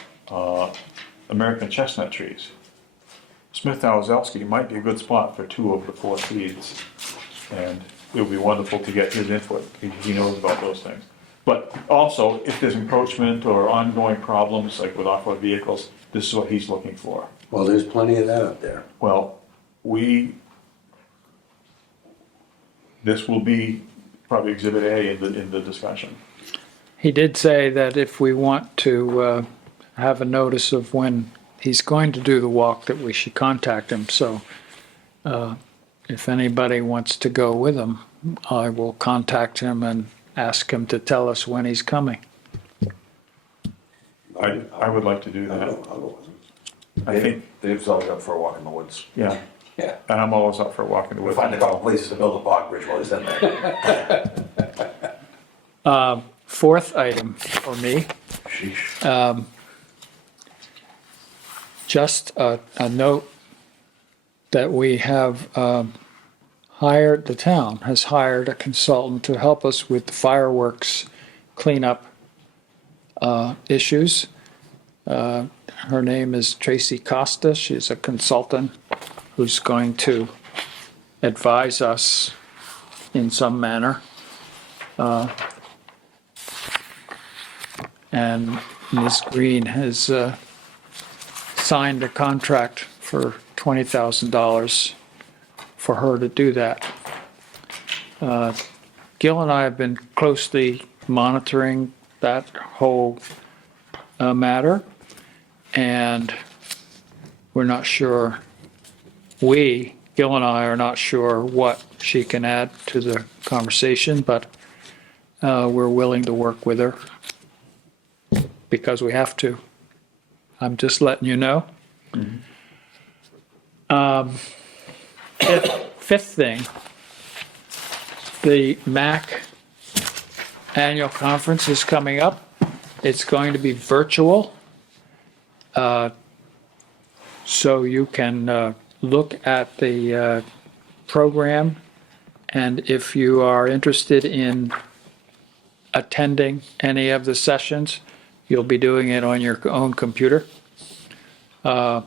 American chestnut trees. Smith Nowazowski might be a good spot for 2 of the 4 seeds. And it would be wonderful to get his input, because he knows about those things. But also, if there's encroachment or ongoing problems, like with off-road vehicles, this is what he's looking for. Well, there's plenty of that up there. Well, this will be probably Exhibit A in the discussion. He did say that if we want to have a notice of when he's going to do the walk, that we should contact him. So if anybody wants to go with him, I will contact him and ask him to tell us when he's coming. I would like to do that. I think, Dave's always up for a walk in the woods. yeah, Yeah. and I'm always up for walking the We'll woods. find a couple places to build a bog bridge while he's in there. Fourth item for me, Sheesh. just a note that we have the town has hired a consultant to help us with the fireworks cleanup issues. Her name is Tracy Costa. She's a consultant who's going to advise us in some manner. And Ms. Green has signed a contract for $20,000 for her to do that. Gil and I have been closely monitoring that whole matter, and we're not sure, Gil and I are not sure what she can add to the conversation, but we're willing to work with her because we have to. I'm just letting you know. Fifth thing, the MAC annual conference is coming up. It's going to be virtual. So you can look at the program, and if you are interested in attending any of the sessions, you'll be doing it on your own computer. But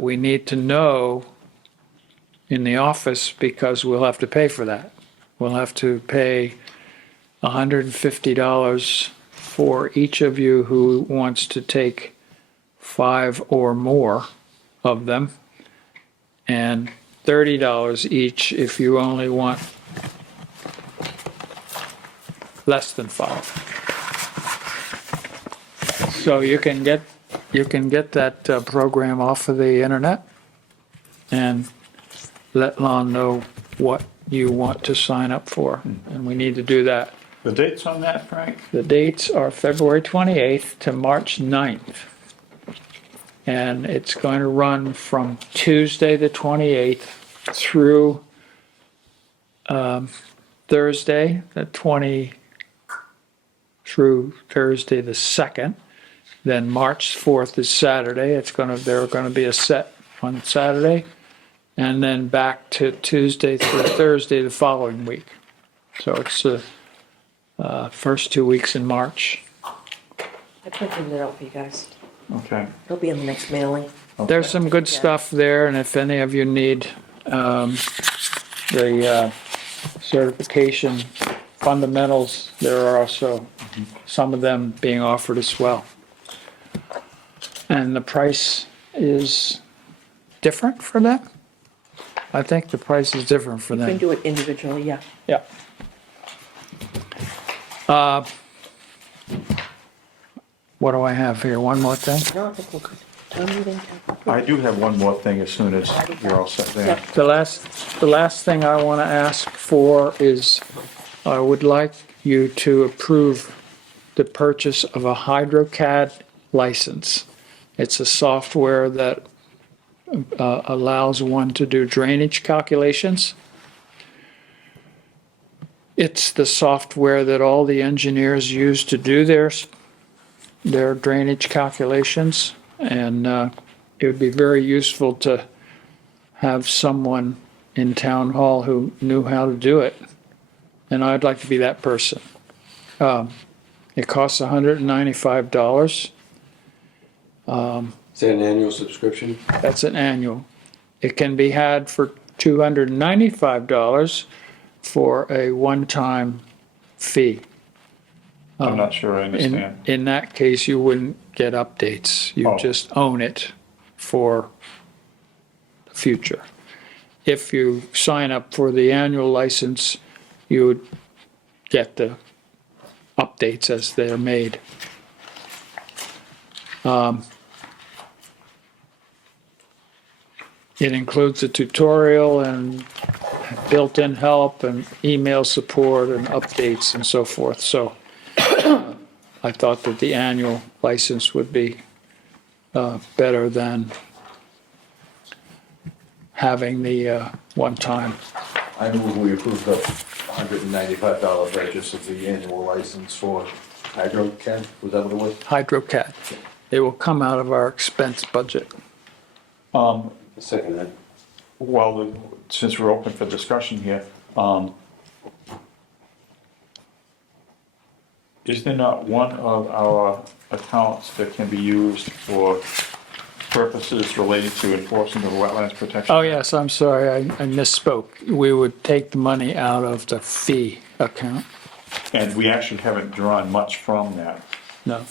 we need to know in the office because we'll have to pay for that. We'll have to pay $150 for each of you who wants to take 5 or more of them, and $30 each if you only want less than 5. So you can get that program off of the internet and let Lon know what you want to sign up for, and we need to do that. The dates on that, Frank? The dates are February 28th to March 9th. And it's going to run from Tuesday the 28th through Thursday through Thursday the 2nd. Then March 4th is Saturday. There are going to be a set on Saturday, and then back to Tuesday through Thursday the following week. So it's the first 2 weeks in March. I printed it out for you guys. Okay. It'll be in the next mailing. There's some good stuff there, and if any of you need the certification fundamentals, there are also some of them being offered as well. And the price is different for them? I think the price is different for You can them. do it individually, yeah. Yeah. What do I have here? One more thing? No, I think we're good. Town meeting, capital. I do have one more thing as soon as you're all set there. Yep. The last thing I want to ask for is I would like you to approve the purchase of a HydroCAD license. It's a software that allows one to do drainage calculations. It's the software that all the engineers use to do their drainage calculations, and it would be very useful to have someone in town hall who knew how to do it, and I'd like to be that person. It costs $195. Is that an annual subscription? That's an annual. It can be had for $295 for a one-time fee. I'm not sure I understand. In that case, you wouldn't get updates. You Oh. just own it for the future. If you sign up for the annual license, you would get the updates as they're made. It includes a tutorial and built-in help and email support and updates and so forth. So I thought that the annual license would be better than having the one-time. I move we approve the $195 purchase of the annual license for HydroCAD, was that what it was? HydroCAD. It will come out of our expense budget. Second that. Well, since we're open for discussion here, is there not one of our accounts that can be used for purposes related to enforcement of wetlands protection? Oh, yes, I'm sorry, I misspoke. We would take the money out of the fee account. And we actually haven't drawn much from that. No.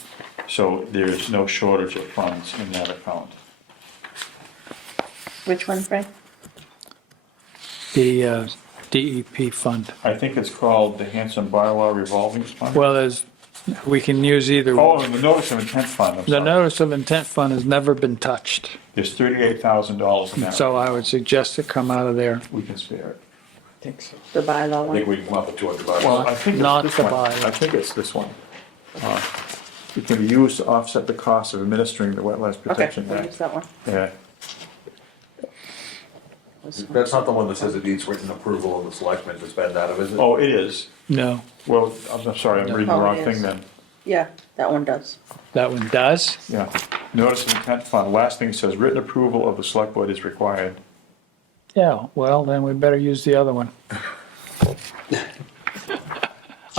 So there's no shortage of funds in that account. Which one, Frank? The DEP fund. I think it's called the Hanson Bylaw Revolving Fund. Well, we can use either Oh, one. and the Notice of Intent Fund, I'm The sorry. notice of intent fund has never been touched, There's $38,000 in that. so I would suggest it come out of there. We can spare it. I think so. The bylaw I think one? we can come up with $200. Well, I think Not it's this the one. bylaw. I think it's this one. It can be used to offset the cost of administering the Wetlands Okay, Protection we'll Act. use that one. Yeah, This one. That's not the one that says it needs written approval of the selectmen to spend out of, is it? oh, it is. No, Well, I'm sorry, I'm reading the Oh, it wrong is. thing then. Yeah, that one does. that one does? Yeah. Notice of Intent Fund, last thing it says, written approval of the select board is required. Yeah, well, then we better use the other one.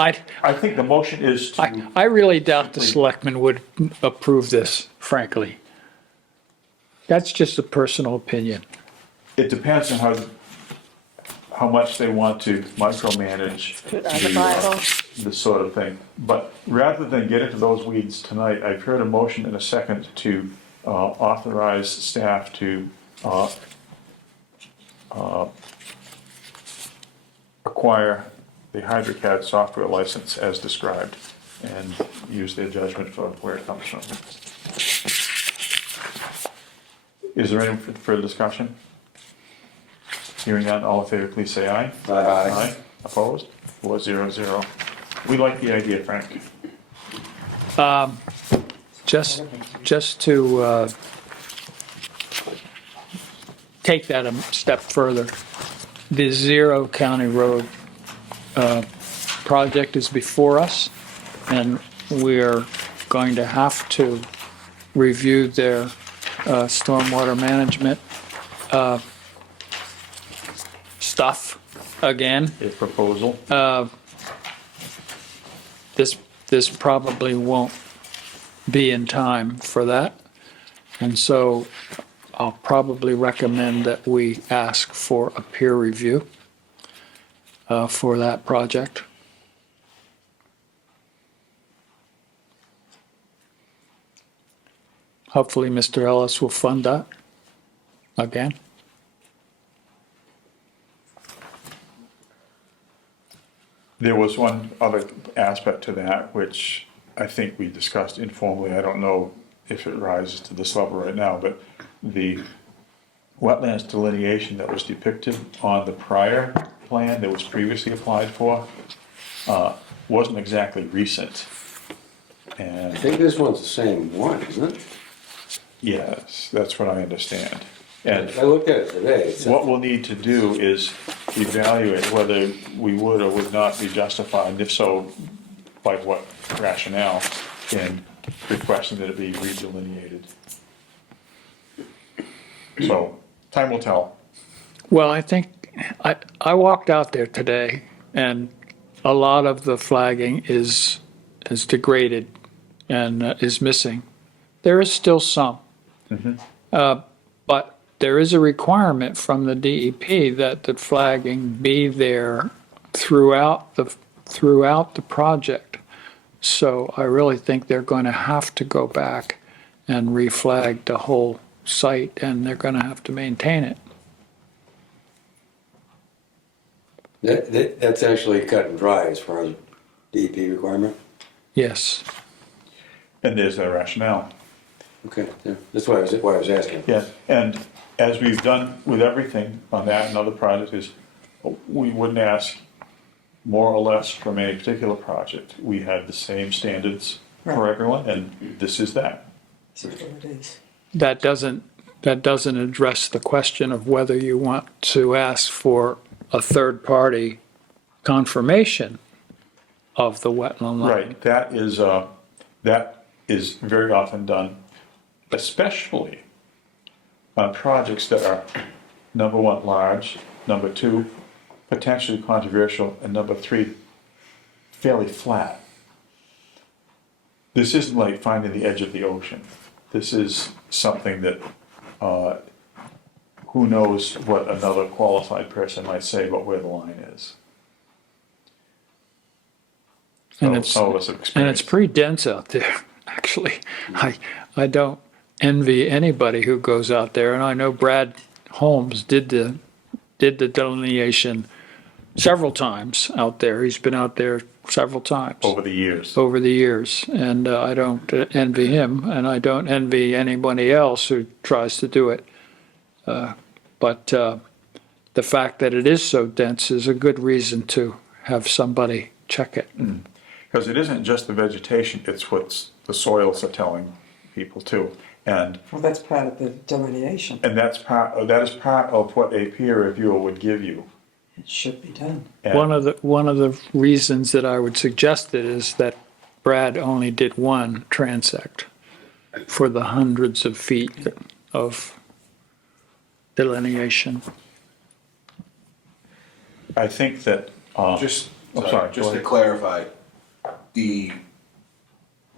I think the motion is to, I really doubt the selectmen would approve this, frankly. That's just a personal opinion. it depends on how much they want to micromanage Put it on the bylaw. this sort of thing. But rather than get into those weeds tonight, I've heard a motion in a second to authorize staff to acquire the HydroCAD software license as described and use their judgment for where it comes from. Is there any further discussion? Hearing none, all in favor, please say aye. Aye. Opposed? 400. We like the idea, Frank. Just to take that a step further, the Zero County Road project is before us, and we're going to have to review their stormwater management stuff again. A proposal. This probably won't be in time for that. And so I'll probably recommend that we ask for a peer review for that project. Hopefully, Mr. Ellis will fund that again. There was one other aspect to that, which I think we discussed informally. I don't know if it rises to this level right now, but the wetlands delineation that was depicted on the prior plan that was previously applied for wasn't exactly recent. I And think this one's the same one, isn't it? yes, that's what I understand. And I looked at it today. It's what we'll need to do is evaluate whether we would or would not be justified, and if so, by what rationale, in requesting that it be redelineated. So, time will tell. Well, I think, I walked out there today, and a lot of the flagging is degraded and is missing. There is still some. But there is a requirement from the DEP that the flagging be there throughout the project. So I really think they're going to have to go back and reflag the whole site, and they're going to have to maintain it. That's actually cut and dry as far as DEP requirement. Yes. And there's a rationale. Okay, yeah, that's why I was asking. Yeah, and as we've done with everything on that and other projects, is we wouldn't ask more or less from any particular project. We had the same standards for Right. everyone, and this is that. So it is. That doesn't address the question of whether you want to ask for a third-party confirmation of the wetland line. Right, that is very often done, especially on projects that are, number one, large, number two, potentially controversial, and number three, fairly flat. This isn't like finding the edge of the ocean. This is something that, who knows what another qualified person might say about where the line is. And So it's, some of us have and it's experienced. pretty dense out there. actually. I don't envy anybody who goes out there, and I know Brad Holmes did the delineation several times out there. He's been out there several times Over the years. over the years, and I don't envy him, and I don't envy anybody else who tries to do it. But the fact that it is so dense is a good reason to have somebody check it. Because it isn't just the vegetation, it's what the soils are telling people too. And Well, that's part of the delineation. that is part of what a peer reviewer would give you. It should be done. And One of the reasons that I would suggest it is that Brad only did one transect for the hundreds of feet of delineation. I think that, Just, I'm sorry, just go to ahead. clarify, the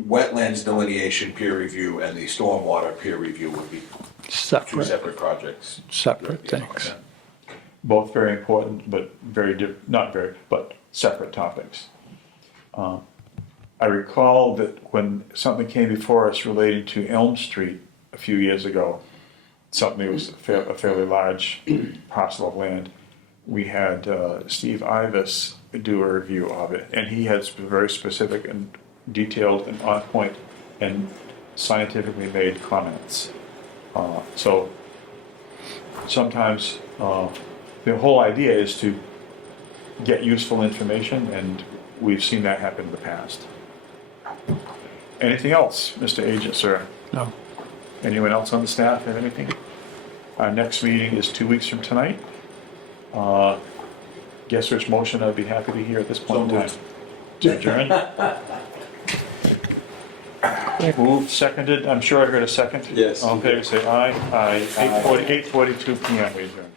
wetlands delineation peer review and the stormwater peer review would be two Separate, separate projects. separate Yeah, things. okay. both very important, but not very, but separate topics. I recall that when something came before us relating to Elm Street a few years ago, something that was a fairly large parcel of land, we had Steve Ivas do a review of it, and he had very specific and detailed and on point and scientifically made comments. So sometimes the whole idea is to get useful information, and we've seen that happen in the past. Anything else, Mr. Agent, sir? No. Anyone else on the staff have anything? Our next meeting is 2 weeks from tonight. Guess which motion I'd be happy to hear at this point in time? To adjourn? Moved, seconded, I'm sure I heard a second. Yes. All in favor, say aye. Aye. 8:42 PM we adjourn.